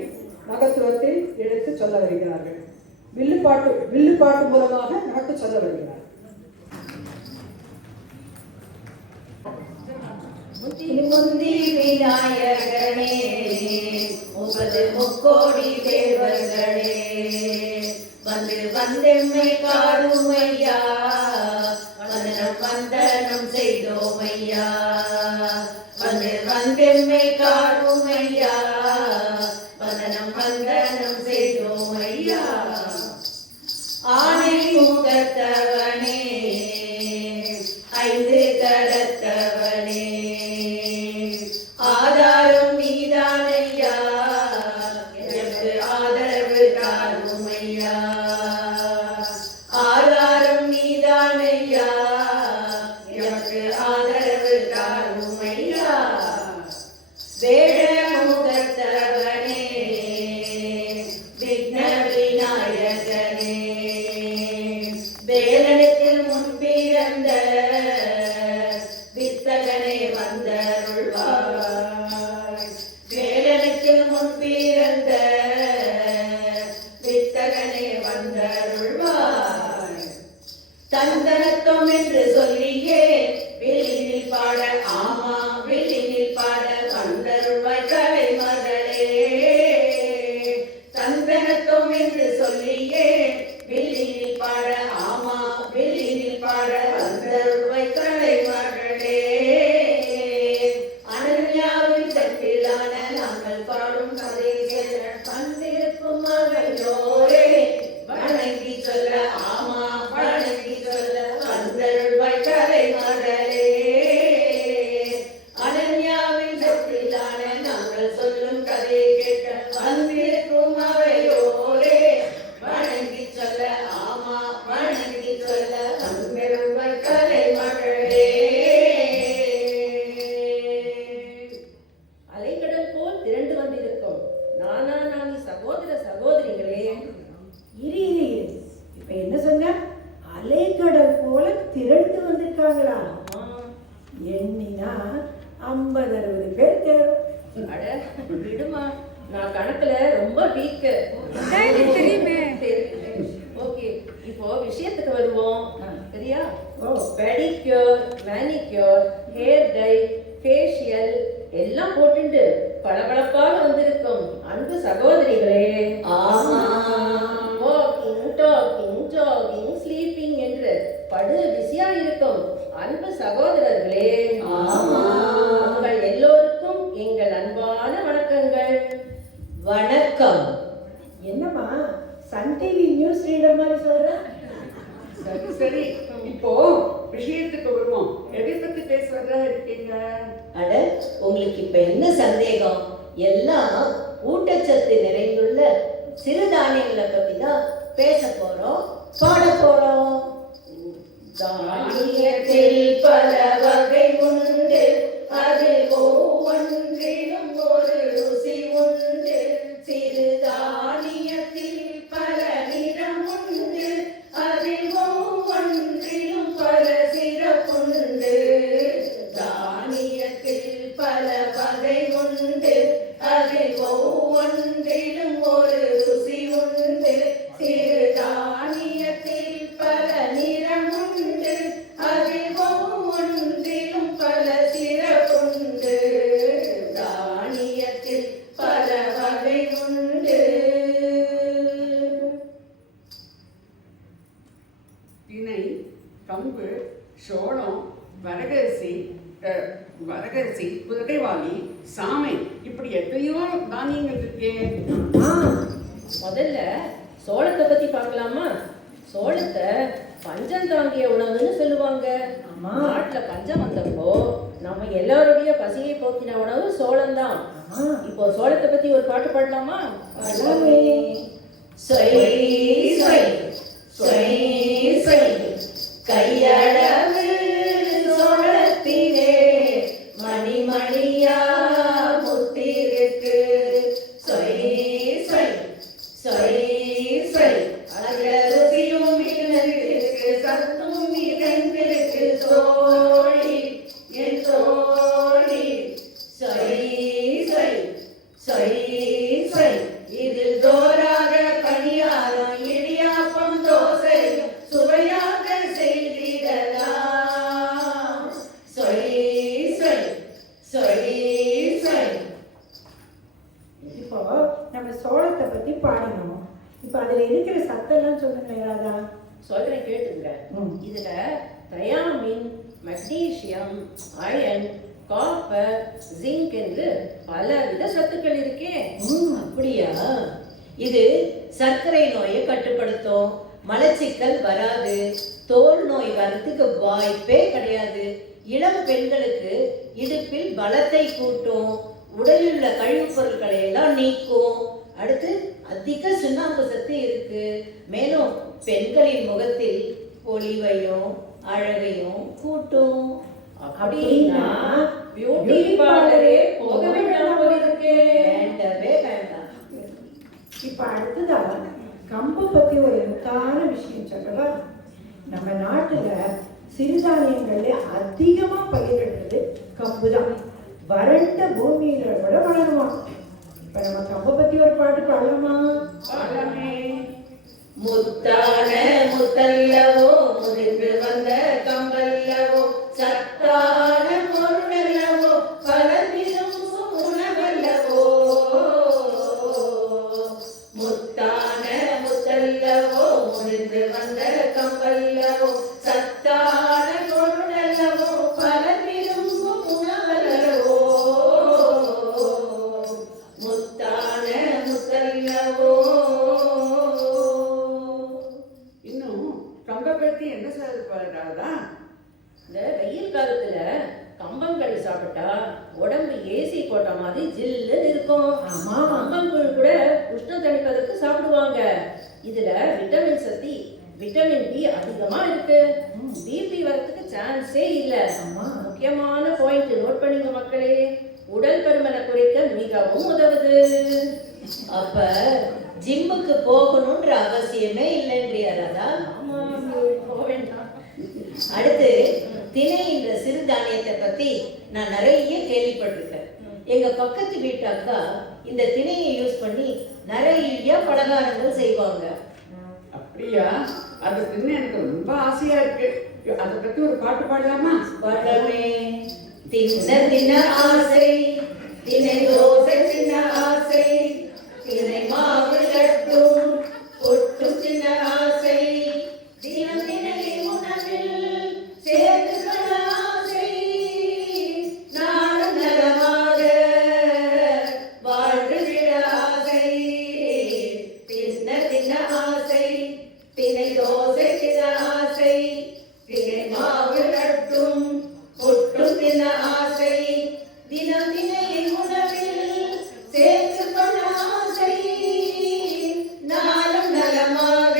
மகத்துவத்தை எடுத்து சொல்ல வருகிறார்கள். வில்லுப்பாட்டு மூலமாக நமக்கு சொல்ல வருகிறார். முந்தி விநாயகனே முப்பது முக்கோடி தேவர்களே வந்தெம்மை காருமையா வந்தனம் வந்தனம் செய்தோமையா வந்தெம்மை காருமையா வந்தனம் வந்தனம் செய்தோமையா ஆனை முகத்தவனே ஐந்து கரத்தவனே ஆதாரம் நீதானையா எனக்கு ஆதரவு தாருமையா ஆதாரம் நீதானையா எனக்கு ஆதரவு தாருமையா வேட முகத்தவனே விக்ன விநாயகனே வேலனத்தில் முன்பிறந்த வித்தகனே வந்தருள்வாய் வேலனத்தில் முன்பிறந்த வித்தகனே வந்தருள்வாய் தந்தனத்தம் என்று சொல்லியே வெளியில் பாட ஆமா வெளியில் பாட வந்தருள்வாய் கலை மகளே தந்தனத்தம் என்று சொல்லியே வெளியில் பாட ஆமா வெளியில் பாட வந்தருள்வாய் கலை மகளே அனன்யாவின் சட்டிலான நாங்கள் பாடும் கதை வந்திருக்கும் மகளோரே வணங்கி சொல்ல ஆமா வணங்கி சொல்ல வந்தருள்வாய் கலை மகளே அனன்யாவின் சட்டிலான நாங்கள் சொல்லும் கதை கேட்க வந்திருக்கும் அவையோரே வணங்கி சொல்ல ஆமா வணங்கி சொல்ல வந்தருள்வாய் கலை மகளே அலைக்கடல் போல் திரண்டு வந்திருக்கும் நானி சகோதர சகோதரிகளே இரு இப்ப என்ன சொன்ன அலைக்கடல் போல திரண்டு வந்திருக்காங்களா எண்ணினா 50-60 பேர் தேரும். அட விடுமா நான் கணக்குல ரொம்ப வீக்கு தெரியுமே. ஓகே இப்போ விஷயத்துக்கு வருவோம் சரியா ஓ. Pedicure manicure hair dye facial எல்லாம் போட்டுண்டு பளபளப்பாக வந்திருக்கும் அன்பு சகோதரிகளே ஆமா. வாக்கிங் டாக்கிங் ஜாகிங் ஸ்லீப்பிங் என்று படு பிஸியா இருக்கும் அன்பு சகோதரர்களே ஆமா. உங்கள் எல்லோருக்கும் எங்கள் அன்பான வணக்கங்கள். வணக்கம். என்னம்மா சன் டிவி நியூஸ் ரீடர் மாதிரி சொல்ற? சரி சரி இப்போ விஷயத்துக்கு வருவோம். எதை பத்தி பேசுறதா இருக்கீங்க? அட உங்களுக்கு இப்ப என்ன சந்தேகம்? எல்லாம் ஊட்டச்சத்து நிறைந்துள்ள சிறுதானியங்களை பத்தி தான் பேச போறோம், பாட போறோம். தானியத்தில் பல வகை உண்டு அதில் ஒவ்வொன்றிலும் வரகரிசி, குதிரைவாளி, சாமை இப்படி எத்தனையோ தானியங்கள் இருக்கே. முதல்ல சோளத்தை பத்தி பார்க்கலாமா? சோளத்தை பஞ்சம் தாங்கிய உணவுன்னு சொல்லுவாங்க. நாட்டுல பஞ்சம் வந்தப்போ நம்ம எல்லாருடைய பசியை போக்கின உணவு சோளம் தான். இப்போ சோளத்தை பத்தி ஒரு பாட்டு பாடலாமா? கையளவு சோளத்திலே மணிமணியா முத்திருக்கு. அழகருசியும் இருக்கு, சத்தும் இறந்திருக்கு. தோழி என் தோழி இதில் தோராக பணியாரம், இடியாப்பம், தோசையும் சுவையாக செய்திடலாம். இப்போ நம்ம சோளத்தை பத்தி பாடணும். இப்போ அதுல இருக்கிற சத்தெல்லாம் சொல்லுங்க ராதா. சொல்றேன் கேட்டுங்க. இதுல thiamine, magnesium, iron, copper, zinc என்று பலவித சத்துக்கள் இருக்கே. அப்படியா? இது சர்க்கரை நோயை கட்டுப்படுத்தும், மலச்சிக்கல் வராது, தோல் நோய் வரதுக்கு வாய்ப்பே கிடையாது, இளம் பெண்களுக்கு இடுப்பில் பலத்தை கூட்டும், உடலில் உள்ள கழிவுப் பொருட்களை எல்லாம் நீக்கும். அடுத்து அதிக சுண்ணாம்பு சத்து இருக்கு. மேலும் பெண்களின் முகத்தில் பொலிவையும் அழகையும் கூட்டும். அப்படின்னா பியூட்டி பார்லரே போக வேண்டாம் போல இருக்கே. வேண்டவே வேண்டாம். இப்ப அடுத்ததா கம்பு பத்தி ஒரு முத்தான விஷயம் சொல்லவா? நம்ம நாட்டுல சிறுதானியங்கள்ல அதிகமா பயிரிடுறது கம்பு தான். வறண்ட பூமியில கூட வளருமா. இப்ப நம்ம கம்பை பத்தி ஒரு பாட்டு பாடலாமா? முத்தான முத்தல்லவோ, முதிர்ந்து வந்த கம்பல்லவோ, சத்தான பொருளல்லவோ, பலவிதம் உணவல்லவோ. முத்தான முத்தல்லவோ, முதிர்ந்து வந்த கம்பல்லவோ, சத்தான பொருளல்லவோ, பலவிதம் உணவல்லவோ. முத்தான முத்தல்லவோ. பத்தி என்ன சொல்றாரா? இந்த வெயில் காலத்துல கம்பங்களி சாப்பிட்டா உடம்பு ஏசி போட்ட மாதிரி ஜில்லுன்னு இருக்கும். கம்பங்கூழ் கூட உஷ்ணம் தணிப்பதற்கு சாப்பிடுவாங்க. இதுல விட்டமின் சக்தி, விட்டமின் டி அதிகமா இருக்கு. பிபி வரதுக்கு சான்ஸே இல்ல. முக்கியமான பாயிண்ட் நோட் பண்ணிங்க மக்களே. உடல் பருமனை குறைக்க மிகவும் உதவுது. அப்ப ஜிம்முக்கு போகணும்ன்ற அவசியமே இல்லைன்றியா ராதா? அடுத்து திணை என்ற சிறுதானியத்தை பத்தி நான் நிறைய கேள்விப்பட்டிருக்கேன். எங்க பக்கத்து வீட்டு அக்கா இந்த திணையை யூஸ் பண்ணி நிறைய பலகாரங்கள் செய்வாங்க. அப்படியா? அதை தின்னு எனக்கு ரொம்ப ஆசையா இருக்கு. அதை பத்தி ஒரு பாட்டு பாடலாமா? பாடலாமே. தின்ன தின்ன ஆசை, திணை தோசை தின்ன ஆசை, திணை மாவு லட்டும் பொட்டு தின்ன ஆசை, தினம் தினை உணவில் சேர்த்து ஆசை, நாளும் நலமாக வாழ்விட ஆசை. தின்ன தின்ன ஆசை, திணை தோசை தின்ன ஆசை, திணை மாவு லட்டும் பொட்டு தின்ன ஆசை, தினம் தினை உணவில் சேர்த்து கொள்ள ஆசை, நாளும் நலமாக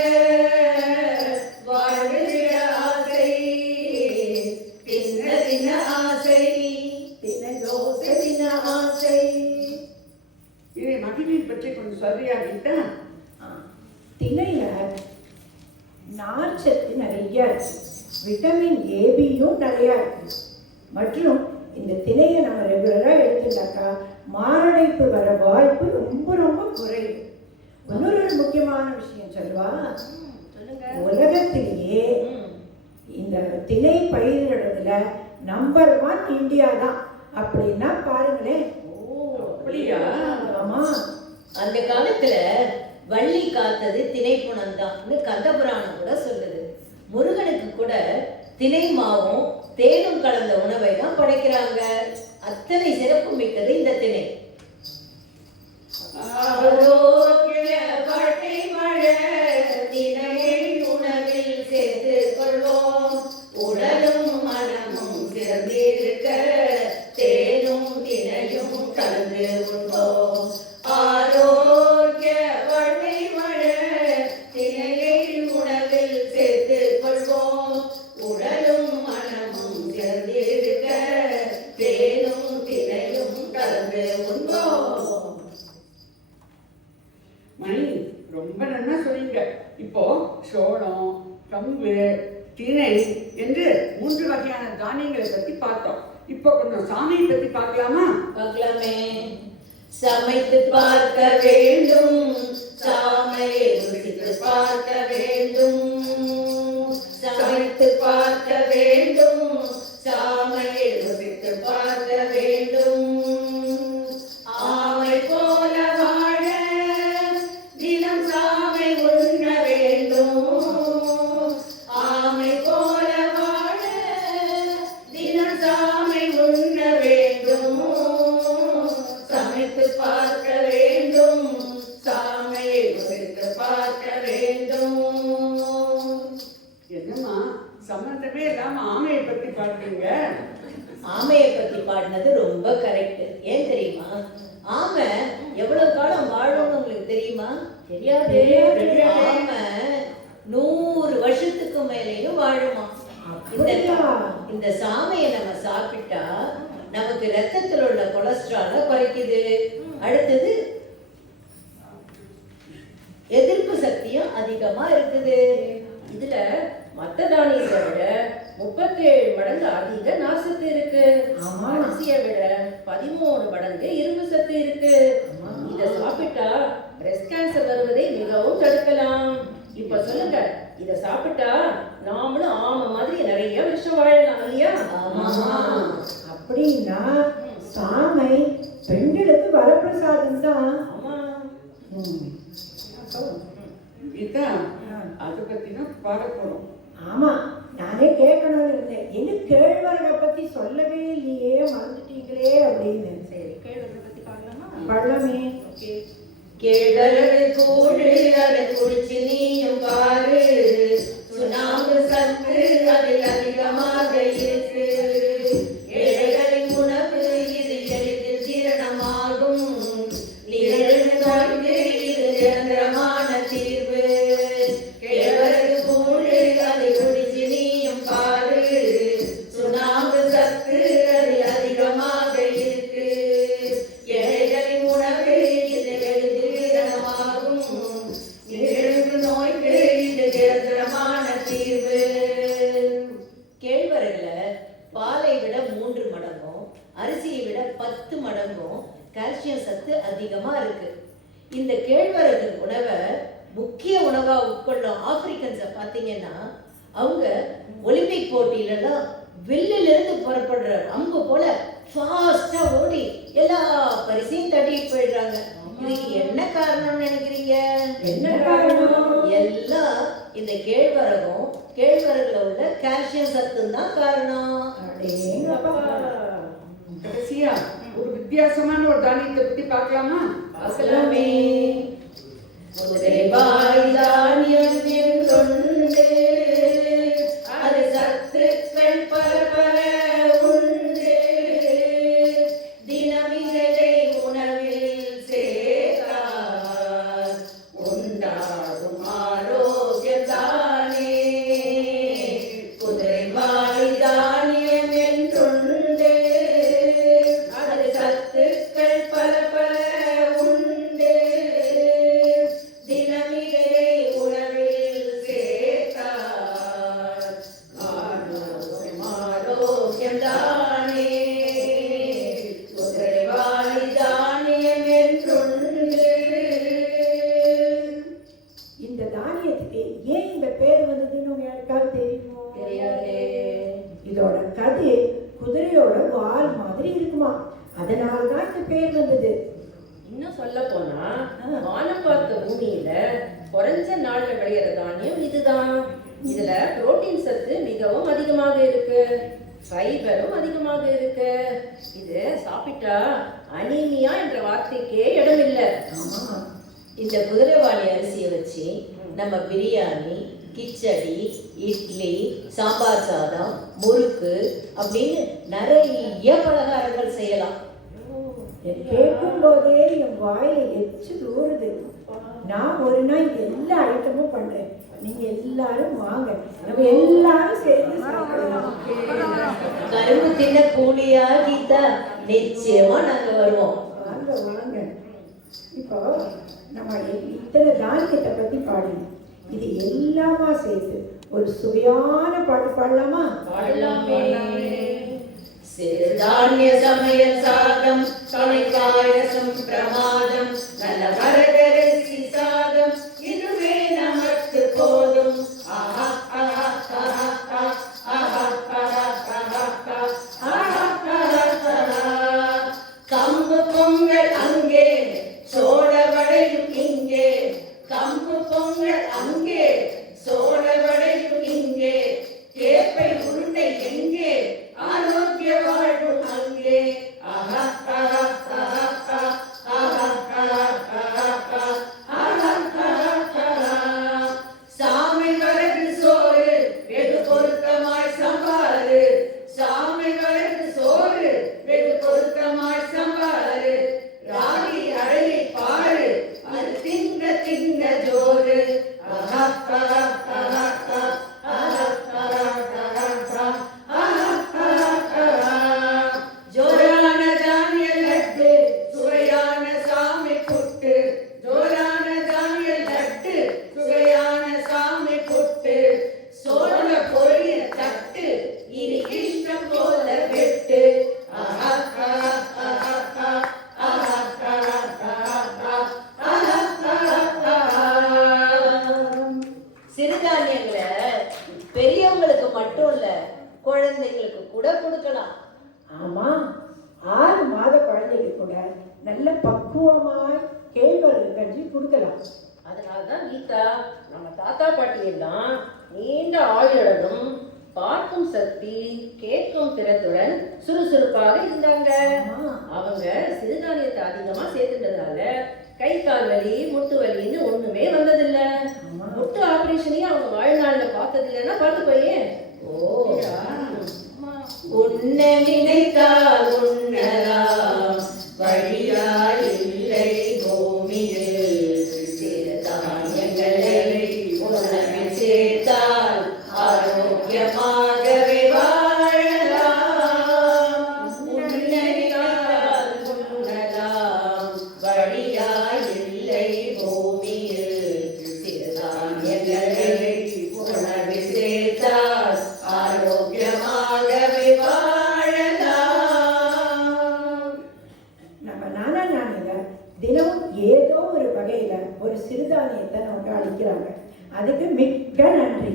வாழ்விட ஆசை. தின்ன தின்ன ஆசை, தினை தோசை தின்ன ஆசை. இதை மகிழ்ச்சியை பற்றி கொஞ்சம் சொல்றியா கிட்ட? திணையில நார்ச்சத்து நிறைய இருக்கு, விட்டமின் ஏபியும் நிறைய இருக்கு. மற்றும் இந்த திணையை நம்ம ரெகுலரா எடுத்துட்டாக்கா மாரடைப்பு வர வாய்ப்பு ரொம்ப ரொம்ப குறையும். இன்னொரு முக்கியமான விஷயம் சொல்லுவா, உலகத்திலேயே இந்த திணை பயிரிடுறதுல நம்பர் 1 இந்தியா தான். அப்படின்னா பாருங்களேன். அப்படியா? ஆமா. அந்த காலத்துல வள்ளி காத்தது திணைப்புணம் தான் கந்தபுராணம் கூட சொல்லுது. முருகனுக்கு கூட திணை மாவும் தேனும் கலந்த உணவை தான் படைக்கிறாங்க. அத்தனை சிறப்பு மிக்கது இந்த திணை. ஆரோக்கிய வாழ்க்கை வாழ தினையை உணவில் சேர்த்து கொள்வோம். உடலும் மனமும் சிறந்திருக்க தேனும் தினையும் கலந்து உண்போம். ஆரோக்கிய வாழ்க்கை வாழ தினையை உணவில் சேர்த்து கொள்வோம். உடலும் மனமும் சிறந்திருக்க தேனும் தினையும் கலந்து உண்போம். மணி ரொம்ப நல்லா சொல்லிங்க. இப்போ சோளம், கம்பு, திணை என்று 3 வகையான தானியங்களை பத்தி பார்த்தோம். இப்போ கொஞ்சம் சாமியை பத்தி பார்க்கலாமா? பார்க்கலாமே. சமைத்து பார்க்க வேண்டும், சாமையை ருசித்து பார்க்க வேண்டும். சமைத்து பார்க்க வேண்டும், சாமையை ருசித்து பார்க்க வேண்டும். ஆமை போல வாழ தினம் சாமை உண்ண வேண்டும். ஆமை போல வாழ தினம் சாமை உண்ண வேண்டும். சமைத்து பார்க்க வேண்டும், சாமையை ருசித்து பார்க்க வேண்டும். என்னம்மா சம்பந்தமே இல்லாம ஆமையை பத்தி பாடுறீங்க? ஆமையை பத்தி பாடினது ரொம்ப கரெக்ட். ஏன் தெரியுமா? ஆமை எவ்வளவு காலம் வாழும்னு உங்களுக்கு தெரியுமா? தெரியாது. ஆமை 100 வருஷத்துக்கு மேலேயும் வாழுமா. இந்த சாமையை நம்ம சாப்பிட்டா நமக்கு ரத்தத்தில் உள்ள கொலஸ்ட்ராலை குறைக்குது. அடுத்தது எதிர்ப்பு சக்தியும் அதிகமா இருக்குது. இதுல மத்த தானியத்தை விட 37 மடங்கு அதிக நார்சத்து இருக்கு. அரிசியை விட 13 மடங்கு இரும்பு சத்து இருக்கு. இத சாப்பிட்டா பிரஸ்ட் கேன்சர் வருவதை மிகவும் தடுக்கலாம். இப்ப சொல்லுங்க, இத சாப்பிட்டா நாமளும் ஆமை மாதிரி நிறைய வருஷம் வாழலாம் இல்லையா? அப்படின்னா சாமை பெண்களுக்கு வரப்பிரசாதம் தான். இதான் அதை பத்தி தான் பார்க்க போறோம். ஆமா, நானே கேட்கணும்னு இருந்தேன். என்ன கேழ்வரகை பத்தி சொல்லவே இல்லையே, மறந்துட்டீங்களே அப்படின்னு. சரி, கேழ்வரகை பத்தி பார்க்கலாமா? பழமே. கேழ்வரகு கூழு அதை குடிச்சு நீயும் பாரு. சுண்ணாம்பு சத்து அதில் அதிகமாக இருக்கு. ஏழைகளின் உணவு இது எளிதில் ஜீரணமாகும். நீரிழிவு நோய்க்கு இது நிரந்தரமான தீர்வு. கேழ்வரகு கூழு அதை குடிச்சு நீயும் பாரு. சுண்ணாம்பு சத்து அதில் அதிகமாக இருக்கு. ஏழைகளின் உணவு இது எளிதில் ஜீரணமாகும். நீரிழிவு நோய்க்கு இது நிரந்தரமான தீர்வு. கேழ்வரகுல பாலை விட 3 மடங்கும் அரிசியை விட 10 மடங்கும் கால்சியம் சத்து அதிகமா இருக்கு. இந்த கேழ்வரகு உணவை முக்கிய உணவா உட்கொள்ளும் ஆப்பிரிக்கன்ஸை பார்த்தீங்கன்னா அவங்க ஒலிம்பிக் போட்டியிலலாம் வில்லிலிருந்து புறப்படுற அம்பு போல ஃபாஸ்டா ஓடி எல்லா பரிசையும் தட்டிட்டு போயிடுறாங்க. இதுக்கு என்ன காரணம்னு நினைக்கிறீங்க? என்ன காரணம்? எல்லாம் இந்த கேழ்வரகுல உள்ள கால்சியம் சத்து தான் காரணம். கடைசியா ஒரு வித்தியாசமான ஒரு தானியத்தை பத்தி பார்க்கலாமா? பார்க்கலாமே. குதிரைவாய் தானியம் என்றொன்று, அது சத்துக்கள் பல பல உண்டு. தினமிதை உணவில் சேர்த்தால் உண்டாகும் ஆரோக்கியத்தானே. குதிரைவாய் தானியம் என்றொன்று, அது சத்துக்கள் பல பல உண்டு. தினமிதை உணவில் சேர்த்தால் ஆரோக்கியம் தானே. குதிரைவாய் தானியம் என்றொன்று. இந்த தானியத்துக்கு ஏன் இந்த பேர் வந்ததுன்னு உங்க யாருக்காவது தெரியுமோ? தெரியாதே. இதோட கதை குதிரையோட வால் மாதிரி இருக்குமா, அதனாலதான் இந்த பேர் வந்தது. இன்னும் சொல்ல போனா வானம் பார்த்த பூமியில குறைஞ்ச நாள்ல விளையிற தானியம் இதுதான். இதுல புரோட்டீன் சத்து மிகவும் அதிகமாக இருக்கு. ஃபைபரும் அதிகமாக இருக்கு. இது சாப்பிட்டா அனீமியா என்ற வார்த்தைக்கே இடமில்லை. இந்த குதிரைவாளி அரிசியை வச்சு நம்ம பிரியாணி, கிச்சடி, இட்லி, சாம்பார் சாதம், முறுக்கு அப்படின்னு நிறைய பலகாரங்கள் செய்யலாம். கேட்கும் போதே என் வாயில எச்சு தூருது. நான் ஒரு நாள் எல்லா ஐட்டமும் பண்றேன். நீங்க எல்லாரும் வாங்க, நம்ம எல்லாரும் சேர்ந்து சாப்பிடலாம். கரும்பு தின்ன கூலியா கீதா? நிச்சயமா நாங்க வருவோம். வாங்க வாங்க. இப்போ நம்ம இத்தனை தானியத்தை பத்தி பாடணும். இது எல்லாமா சேர்த்து ஒரு சுவையான பாட்டு பாடலாமா? பாடலாமே. சிறுதானிய சமையல் சாதம், கலைக்காயசம் பிரமாதம், நல்ல வரகரிசி சாதம், இதுவே நமக்கு போதும். ஆஹா ஆஹா ஆஹா ஆஹா ஆஹா ஆஹா. கம்பு பொங்கல் அங்கே, சோழ வடையும் இங்கே. கம்பு பொங்கல் அங்கே, சோழ வடையும் இங்கே. கேப்பை உருண்டை எங்கே, ஆரோக்கிய வாழ்வும் அங்கே. ஆஹா ஆஹா ஆஹா ஆஹா ஆஹா ஆஹா. சாமை வரகு சோறு, வெகு பொருத்தமாய் சம்பாரு. சாமை வரகு சோறு, வெகு பொருத்தமாய் சம்பாரு. ராகி அடையை பாரு, அது தின்ன தின்ன ஜோறு. ஆஹா ஆஹா ஆஹா ஆஹா ஆஹா. ஜோரான தானிய லட்டு, சுவையான சாமி புட்டு. ஜோரான தானிய லட்டு, சுவையான சாமி புட்டு. சோழ பொரிய தட்டு, இனி இஷ்டம் போல வெட்டு. ஆஹா ஆஹா ஆஹா ஆஹா ஆஹா. சிறுதானியங்களை பெரியவங்களுக்கு மட்டும் இல்ல, குழந்தைங்களுக்கு கூட கொடுக்கலாம். ஆமா, 6 மாத குழந்தைக்கு கூட நல்ல பக்குவமாய் கேழ்வரகு கஞ்சி கொடுக்கலாம். அதனால்தான் கீதா, நம்ம தாத்தா பாட்டி எல்லாம் நீண்ட ஆயுளுடனும் பார்க்கும் சக்தி, கேட்கும் திறத்துடன் சுறுசுறுப்பாக இருந்தாங்க. அவங்க சிறுதானியத்தை அதிகமா சேர்த்துட்டதால கை கால் வலி, முட்டு வலின்னு ஒண்ணுமே வந்ததில்ல. முட்டு ஆபரேஷனையும் அவங்க வாழ்நாள்ல பார்த்தது இல்லைன்னா பார்த்து போயே. உன்ன நினைத்தால் உண்ணலாம், வழியாயில்லை பூமியில். சிறுதானியங்களை உணவில் சேர்த்தால் ஆரோக்கியமாகவே வாழலாம். உன்ன நினைத்தால் உண்ணலாம், வழியாயில்லை பூமியில். சிறுதானியங்களை உணவில் சேர்த்தால் ஆரோக்கியமாகவே வாழலாம். நம்ம நானில தினமும் ஏதோ ஒரு வகையில ஒரு சிறுதானியத்தை நமக்கு அளிக்கிறாங்க. அதுக்கு மிக்க நன்றி.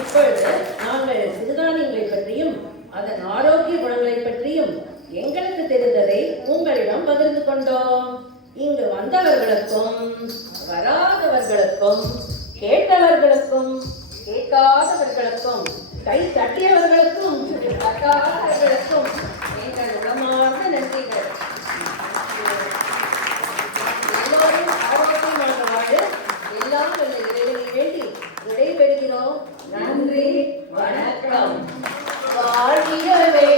இப்பொழுது நாங்கள் சிறுதானியங்களை பற்றியும் அதன் ஆரோக்கிய குணங்களை பற்றியும் எங்களுக்கு தெரிந்ததை உங்களிடம் பகிர்ந்து கொண்டோம். இங்கு வந்தவர்களுக்கும் வராதவர்களுக்கும் கேட்டவர்களுக்கும் கேட்காதவர்களுக்கும் கை தட்டியவர்களுக்கும் தட்டாதவர்களுக்கும் எங்கள் உளமார்ந்த நன்றிகள். எல்லோரும் ஆரோக்கியமாக வாழ எல்லாம் வல்ல இறைவனை வேண்டி விடைபெறுகிறோம். நன்றி, வணக்கம். வாழ்கிறவே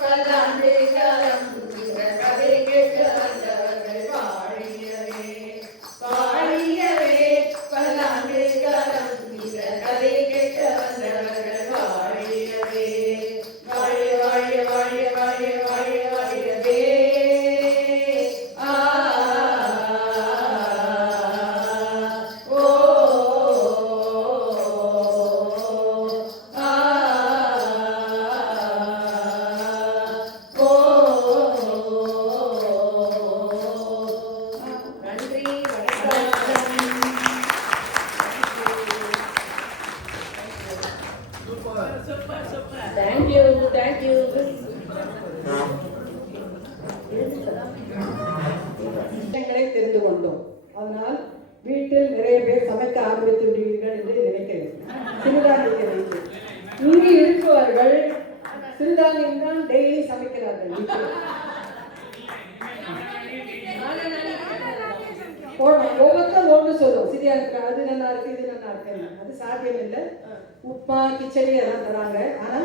பல்லாண்டு காலம், இந்த கதை கேட்டு வந்தவர்கள் வாழியவே. வாழியவே பல்லாண்டு காலம், இந்த கதை கேட்டு வந்தவர்கள் வாழியவே. வாழ வாழ வாழ வாழ வாழ வாழவே. Thank you thank you. விஷயங்களை தெரிந்து கொண்டோம். அதனால் வீட்டில் நிறைய பேர் சமைக்க ஆரம்பித்து விடுவீர்கள் என்று நினைக்கிறேன். சிறுதானியத்தை வைத்து இங்கு இருப்பவர்கள் சிறுதானியம் தான் டெய்லி சமைக்கிறார்கள் வீட்டில். ஒவ்வொருத்தரும் ஒன்று சொல்லும், சரியா இருக்கு, அது நல்லா இருக்கு, இது நல்லா இருக்குன்னு. அது சாத்தியம் இல்லை. உப்மா கிச்சடி எல்லாம் தராங்க. ஆனா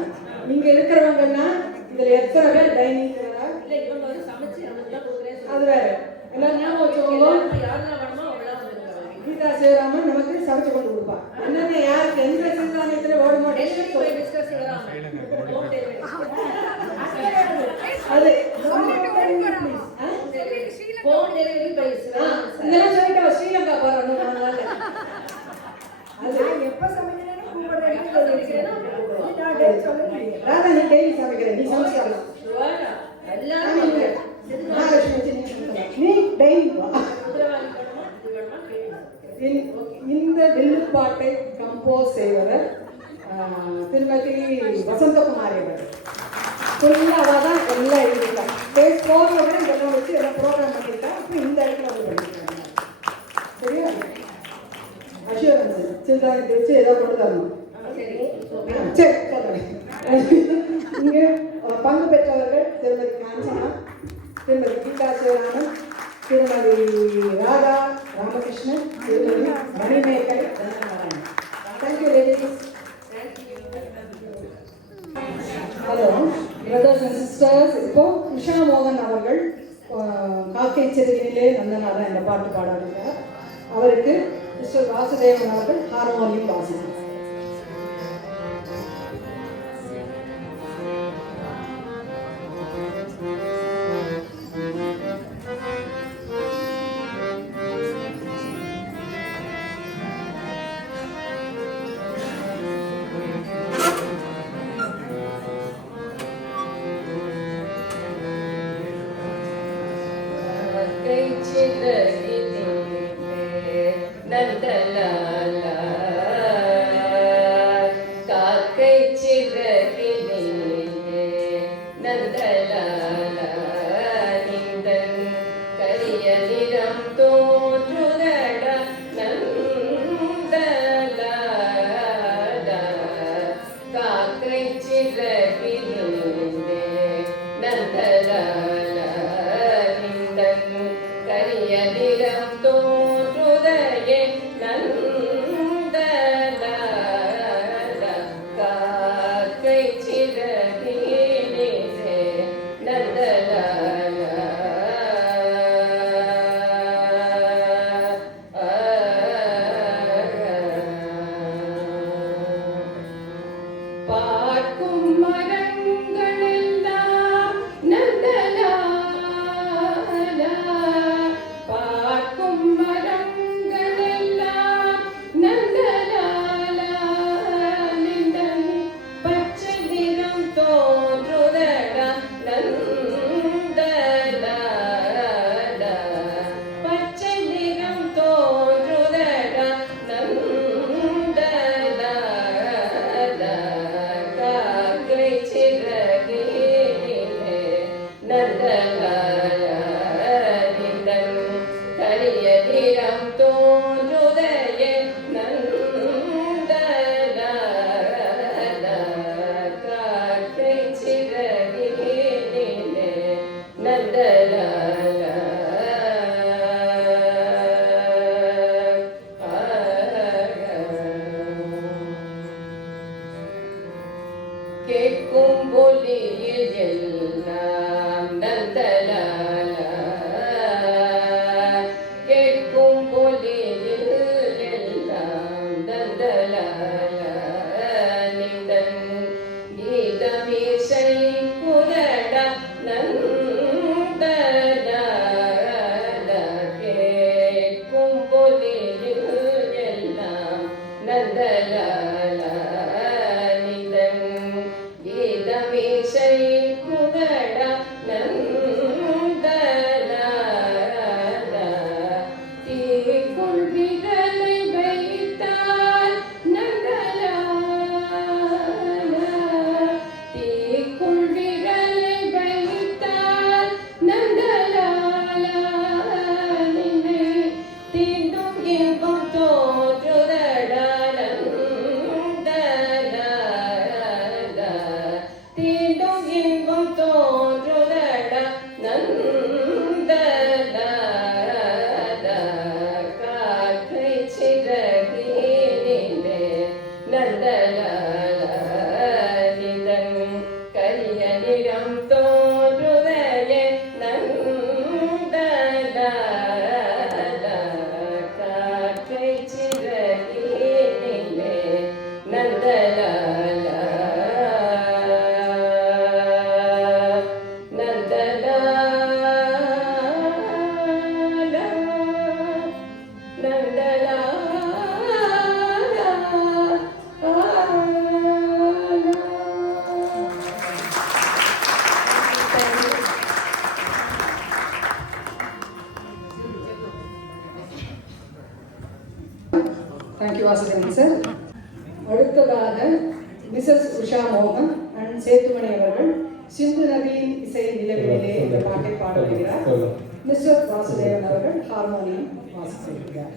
இங்க இருக்கிறவங்கன்னா இதுல எத்தனை பேர் டைனிங் அது வேற எல்லாம் ஞாபகம் வச்சவங்களோ. கீதா சிவராமன் நமக்கு சமைச்சு கொண்டு கொடுப்பா. என்னென்ன யாருக்கு எந்த சிறுதானியத்துல ஓட மாட்டேன் அது இதெல்லாம் சொல்லிட்டு ஸ்ரீலங்கா போறோம். அது எப்ப சமைக்கிறேன்னு கூப்பிடுறேன்னு ராதா நீ டெய்லி சமைக்கிறேன், நீ சமைச்சிடலாம். நீ டெய்லி இந்த வில்லுப்பாட்டை கம்போஸ் செய்வவர் திருமதி வசந்தகுமாரி அவர். ஃபுல்லாக அவள் தான் எல்லாம் எழுதியிருக்காங்க. பேஸ் போகிறவங்க இதெல்லாம் வச்சு எல்லாம் ப்ரோக்ராம் பண்ணியிருக்காங்க. அப்புறம் இந்த இடத்துல வந்து பண்ணியிருக்காங்க. சரியா? அஷூரன்ஸ் சிறுதானியத்தை வச்சு ஏதோ கொண்டு தரணும். சரி சொல்லுங்க. இங்கே பங்கு பெற்றவர்கள் திருமதி காஞ்சனா, திருமதி கீதா சிவராமன், திருமதி ராதா ராமகிருஷ்ணன், திருமதி Manimegalai Dhananarayanan. Thank you ladies. Hello brothers and sisters. இப்போ உஷா மோகன் அவர்கள் காக்கை சிறுவிலே நந்தனாரா என்ற பாட்டு பாடுகிறார். அவருக்கு மிஸ்டர் வாசுதேவன் அவர்கள் ஹார்மோனியம் வாசிக்கிறார். கீதமேஷை குதட நந்த வாசுதேவன் சார். அடுத்ததாக மிஸ்ஸஸ் உஷா மோகன் அண்ட் சேத்துமணி அவர்கள் சிந்து நதியின் இசை நிலவிலே என்ற பாட்டை பாட வருகிறார். மிஸ்டர் வாசுதேவன் அவர்கள் ஹார்மோனியம் வாசிக்கிறார்.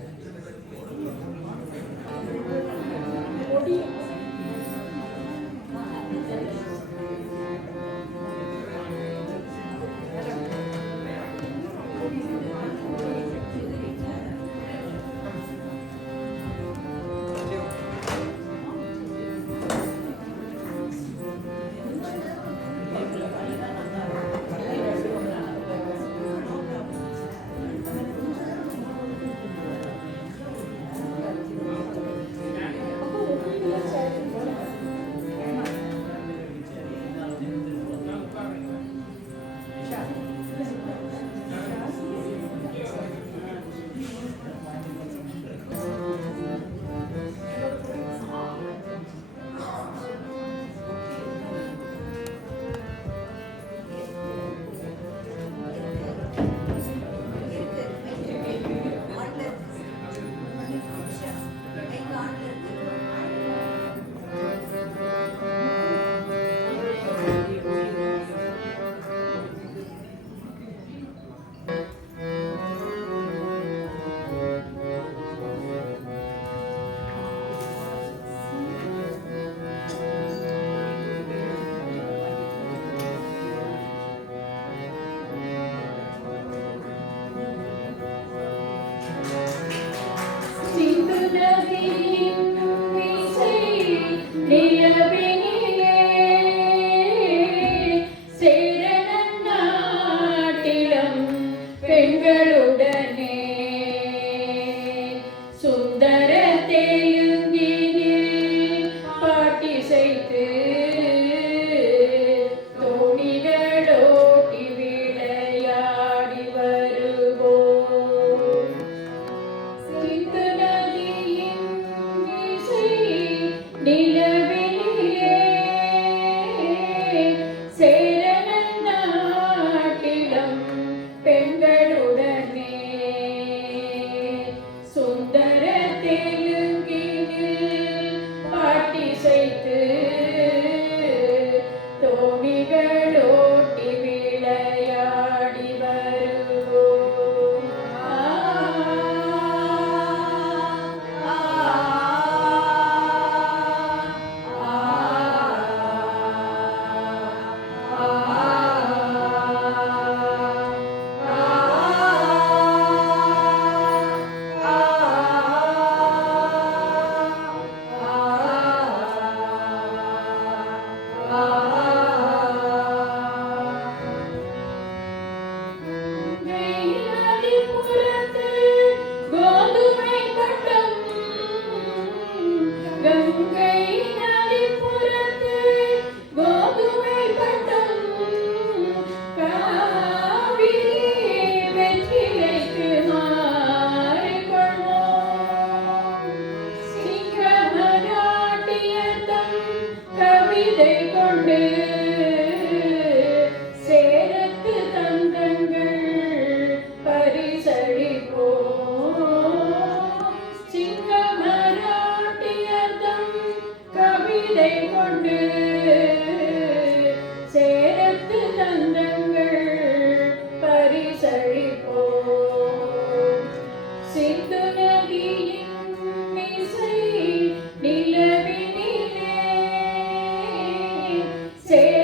Say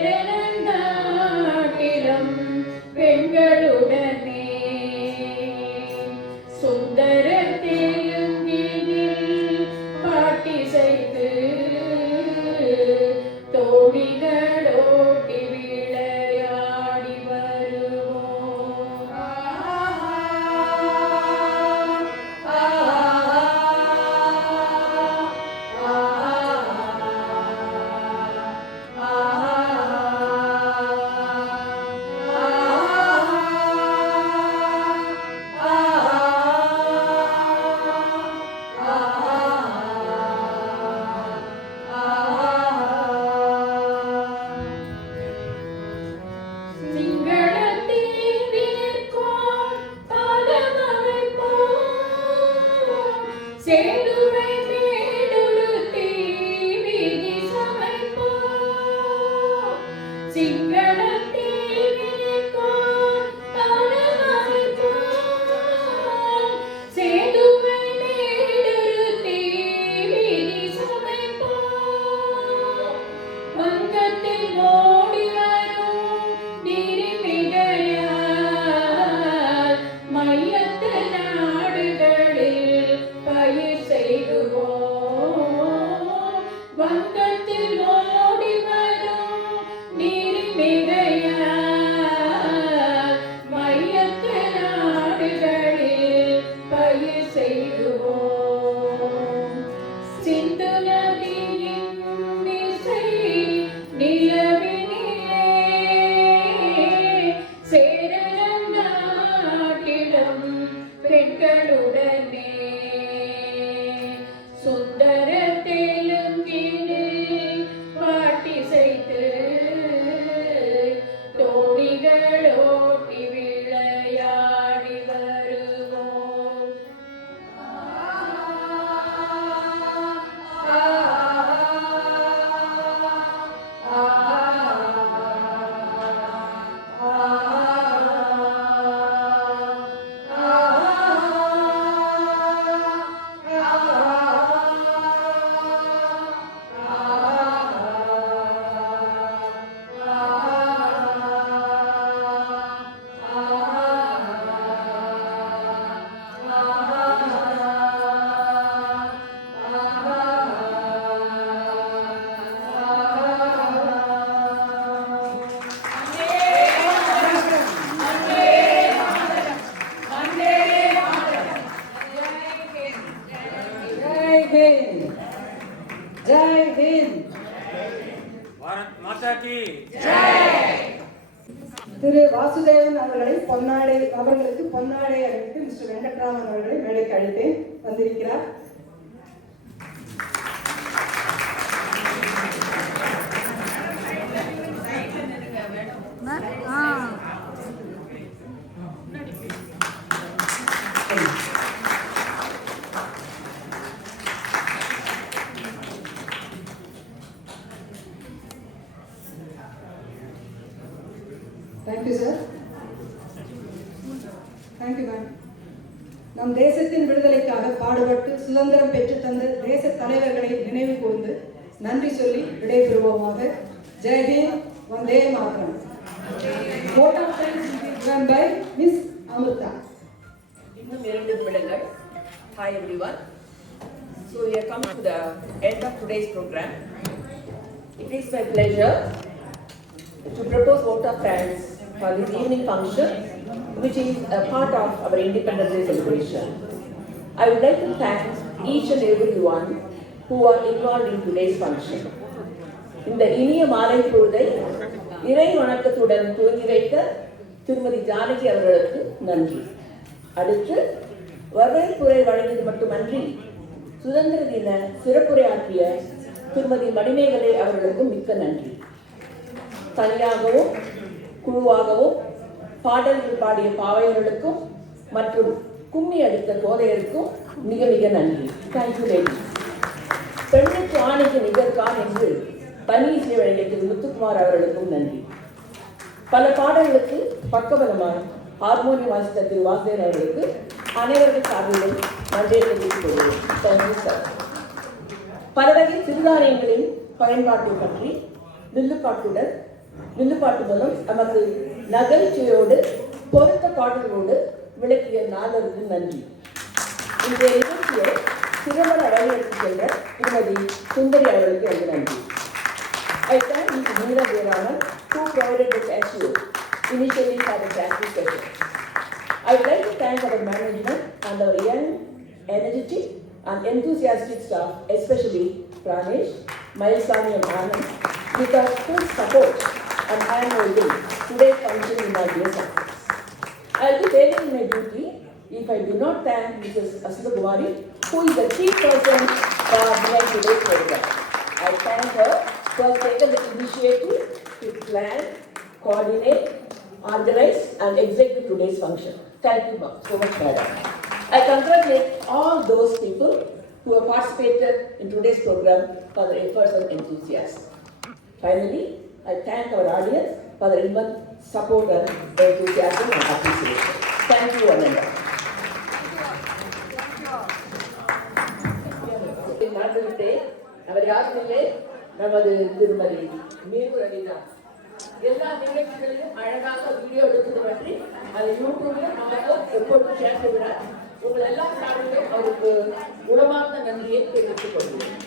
சிங்களத்தில் விரிக்கும் தாழமறை போல் சேதுவை மேலிருத்தி வீதி சமைப்போம். வங்கத்தில் ஓடி வரும் நீரிமிகையால் மையத்து நாடுகளில் பயிர் செய்துவோம். வங்கத்தில் ஓடி வரும் நீரிமிகையால் மையத்து நாடுகளில் பயிர் செய்துவோம். சிந்து நதியின் இசை நிலவினிலே சேரன் நாட்டிலும் பெண்களுடனே சுந்தர தெலுங்கினில் பாட்டிசைத்து தோணிகளோட்டி விளையாடி வருவோம். ஜெய் ஹிந்த். ஜெய் ஹிந்த். பாரத் மாதா கி திரு வாசுதேவன் அவர்களுக்கு பொன்னாடை அணிவித்து மிஸ்டர் வெங்கட்ராமன் அவர்களை மேடைக்கு அழைத்தேன். வந்திருக்கிறார். ஆ தேங்க்யூ சார். Thank you ma'am. நம் தேசத்தின் விடுதலைக்காக பாடுபட்டு சுதந்திரம் பெற்று தந்த தேச தலைவர்களை நினைவு கூர்ந்து நன்றி சொல்லி விடைபெறுவோமாக. ஜெய்ஹிந்த். Vande Mataram. Vote of thanks will be given by Miss Amrita. இன்னும் 2 நிமிடங்கள். Hi everyone. So we have come to the end of today's program. It is my pleasure to propose vote of thanks for this evening function, which is a part of our Independence Day celebration. I would like to thank each and everyone who are involved in today's function. இந்த இனிய மாலை பொழுதை இறை வணக்கத்துடன் துவங்கி வைத்த திருமதி ஜானகி அவர்களுக்கு நன்றி. அடுத்து வரவேற்புரை வழங்கியது மட்டுமன்றி சுதந்திர தின சிறப்புரையாற்றிய திருமதி மணிமேகலை அவர்களுக்கும் மிக்க நன்றி. தனியாகவும் குழுவாகவும் பாடல்கள் பாடிய பாவையர்களுக்கும் மற்றும் கும்மி அடித்த கோதையருக்கும் மிக மிக நன்றி. Thank you lady. பெண்ணுக்கு ஆணைக்கு நிகர்கான் என்று தனி இசை வழங்கிய திரு முத்துக்குமார் அவர்களுக்கும் நன்றி. பல பாடல்களுக்கு பக்கபலமாய் ஹார்மோனியம் வாசித்த திரு வாசுதேவன் அவர்களுக்கு அனைவர்கள் சார்பிலும் நன்றியை தெரிவித்துக் கொள்கிறேன். Thank you sir. பல வகை சிறுதானியங்களின் பயன்பாட்டை பற்றி வில்லுப்பாட்டு மூலம் நமக்கு நகைச்சுவையோடு பொருத்த பாடல்களோடு விளக்கிய நால்வருக்கு நன்றி. இன்றைய நிகழ்ச்சியை சிறமர வழிநடத்தி சென்ற திருமதி சுந்தரி அவர்களுக்கு எனக்கு நன்றி. I thank Ms. Meera Jayaraman who provided this SU initially for the practice session. I would like to thank our management and our young, energetic and enthusiastic staff, especially Pranesh, Mailsani and Anand, with our full support and hand-holding today's function in our dear success. I will be failing in my duty if I do not thank Mrs. Asudha Kumari, who is the key person behind today's program. I thank her for taking the initiative to plan, coordinate, organize and execute today's function. Thank you so much, madam. I congratulate all those people who have participated in today's program for their efforts and enthusiasm. Finally, I thank our audience for their immense support and enthusiasm and appreciation. Thank you, Ananda. நடந்துவிட்டு அவர் யாரும் இல்லை, நமது திருமதி மீனு ரவிதா. எல்லா நிகழ்ச்சிகளையும் அழகாக video எடுப்பது பற்றி அது யூடியூப்ல நமக்கு எப்பொழுதும் ஷேர் செய்கிறார். உங்கள் எல்லாம் சார்பிலும் அவருக்கு உளமார்ந்த நன்றியை தெரிவித்துக் கொள்கிறேன்.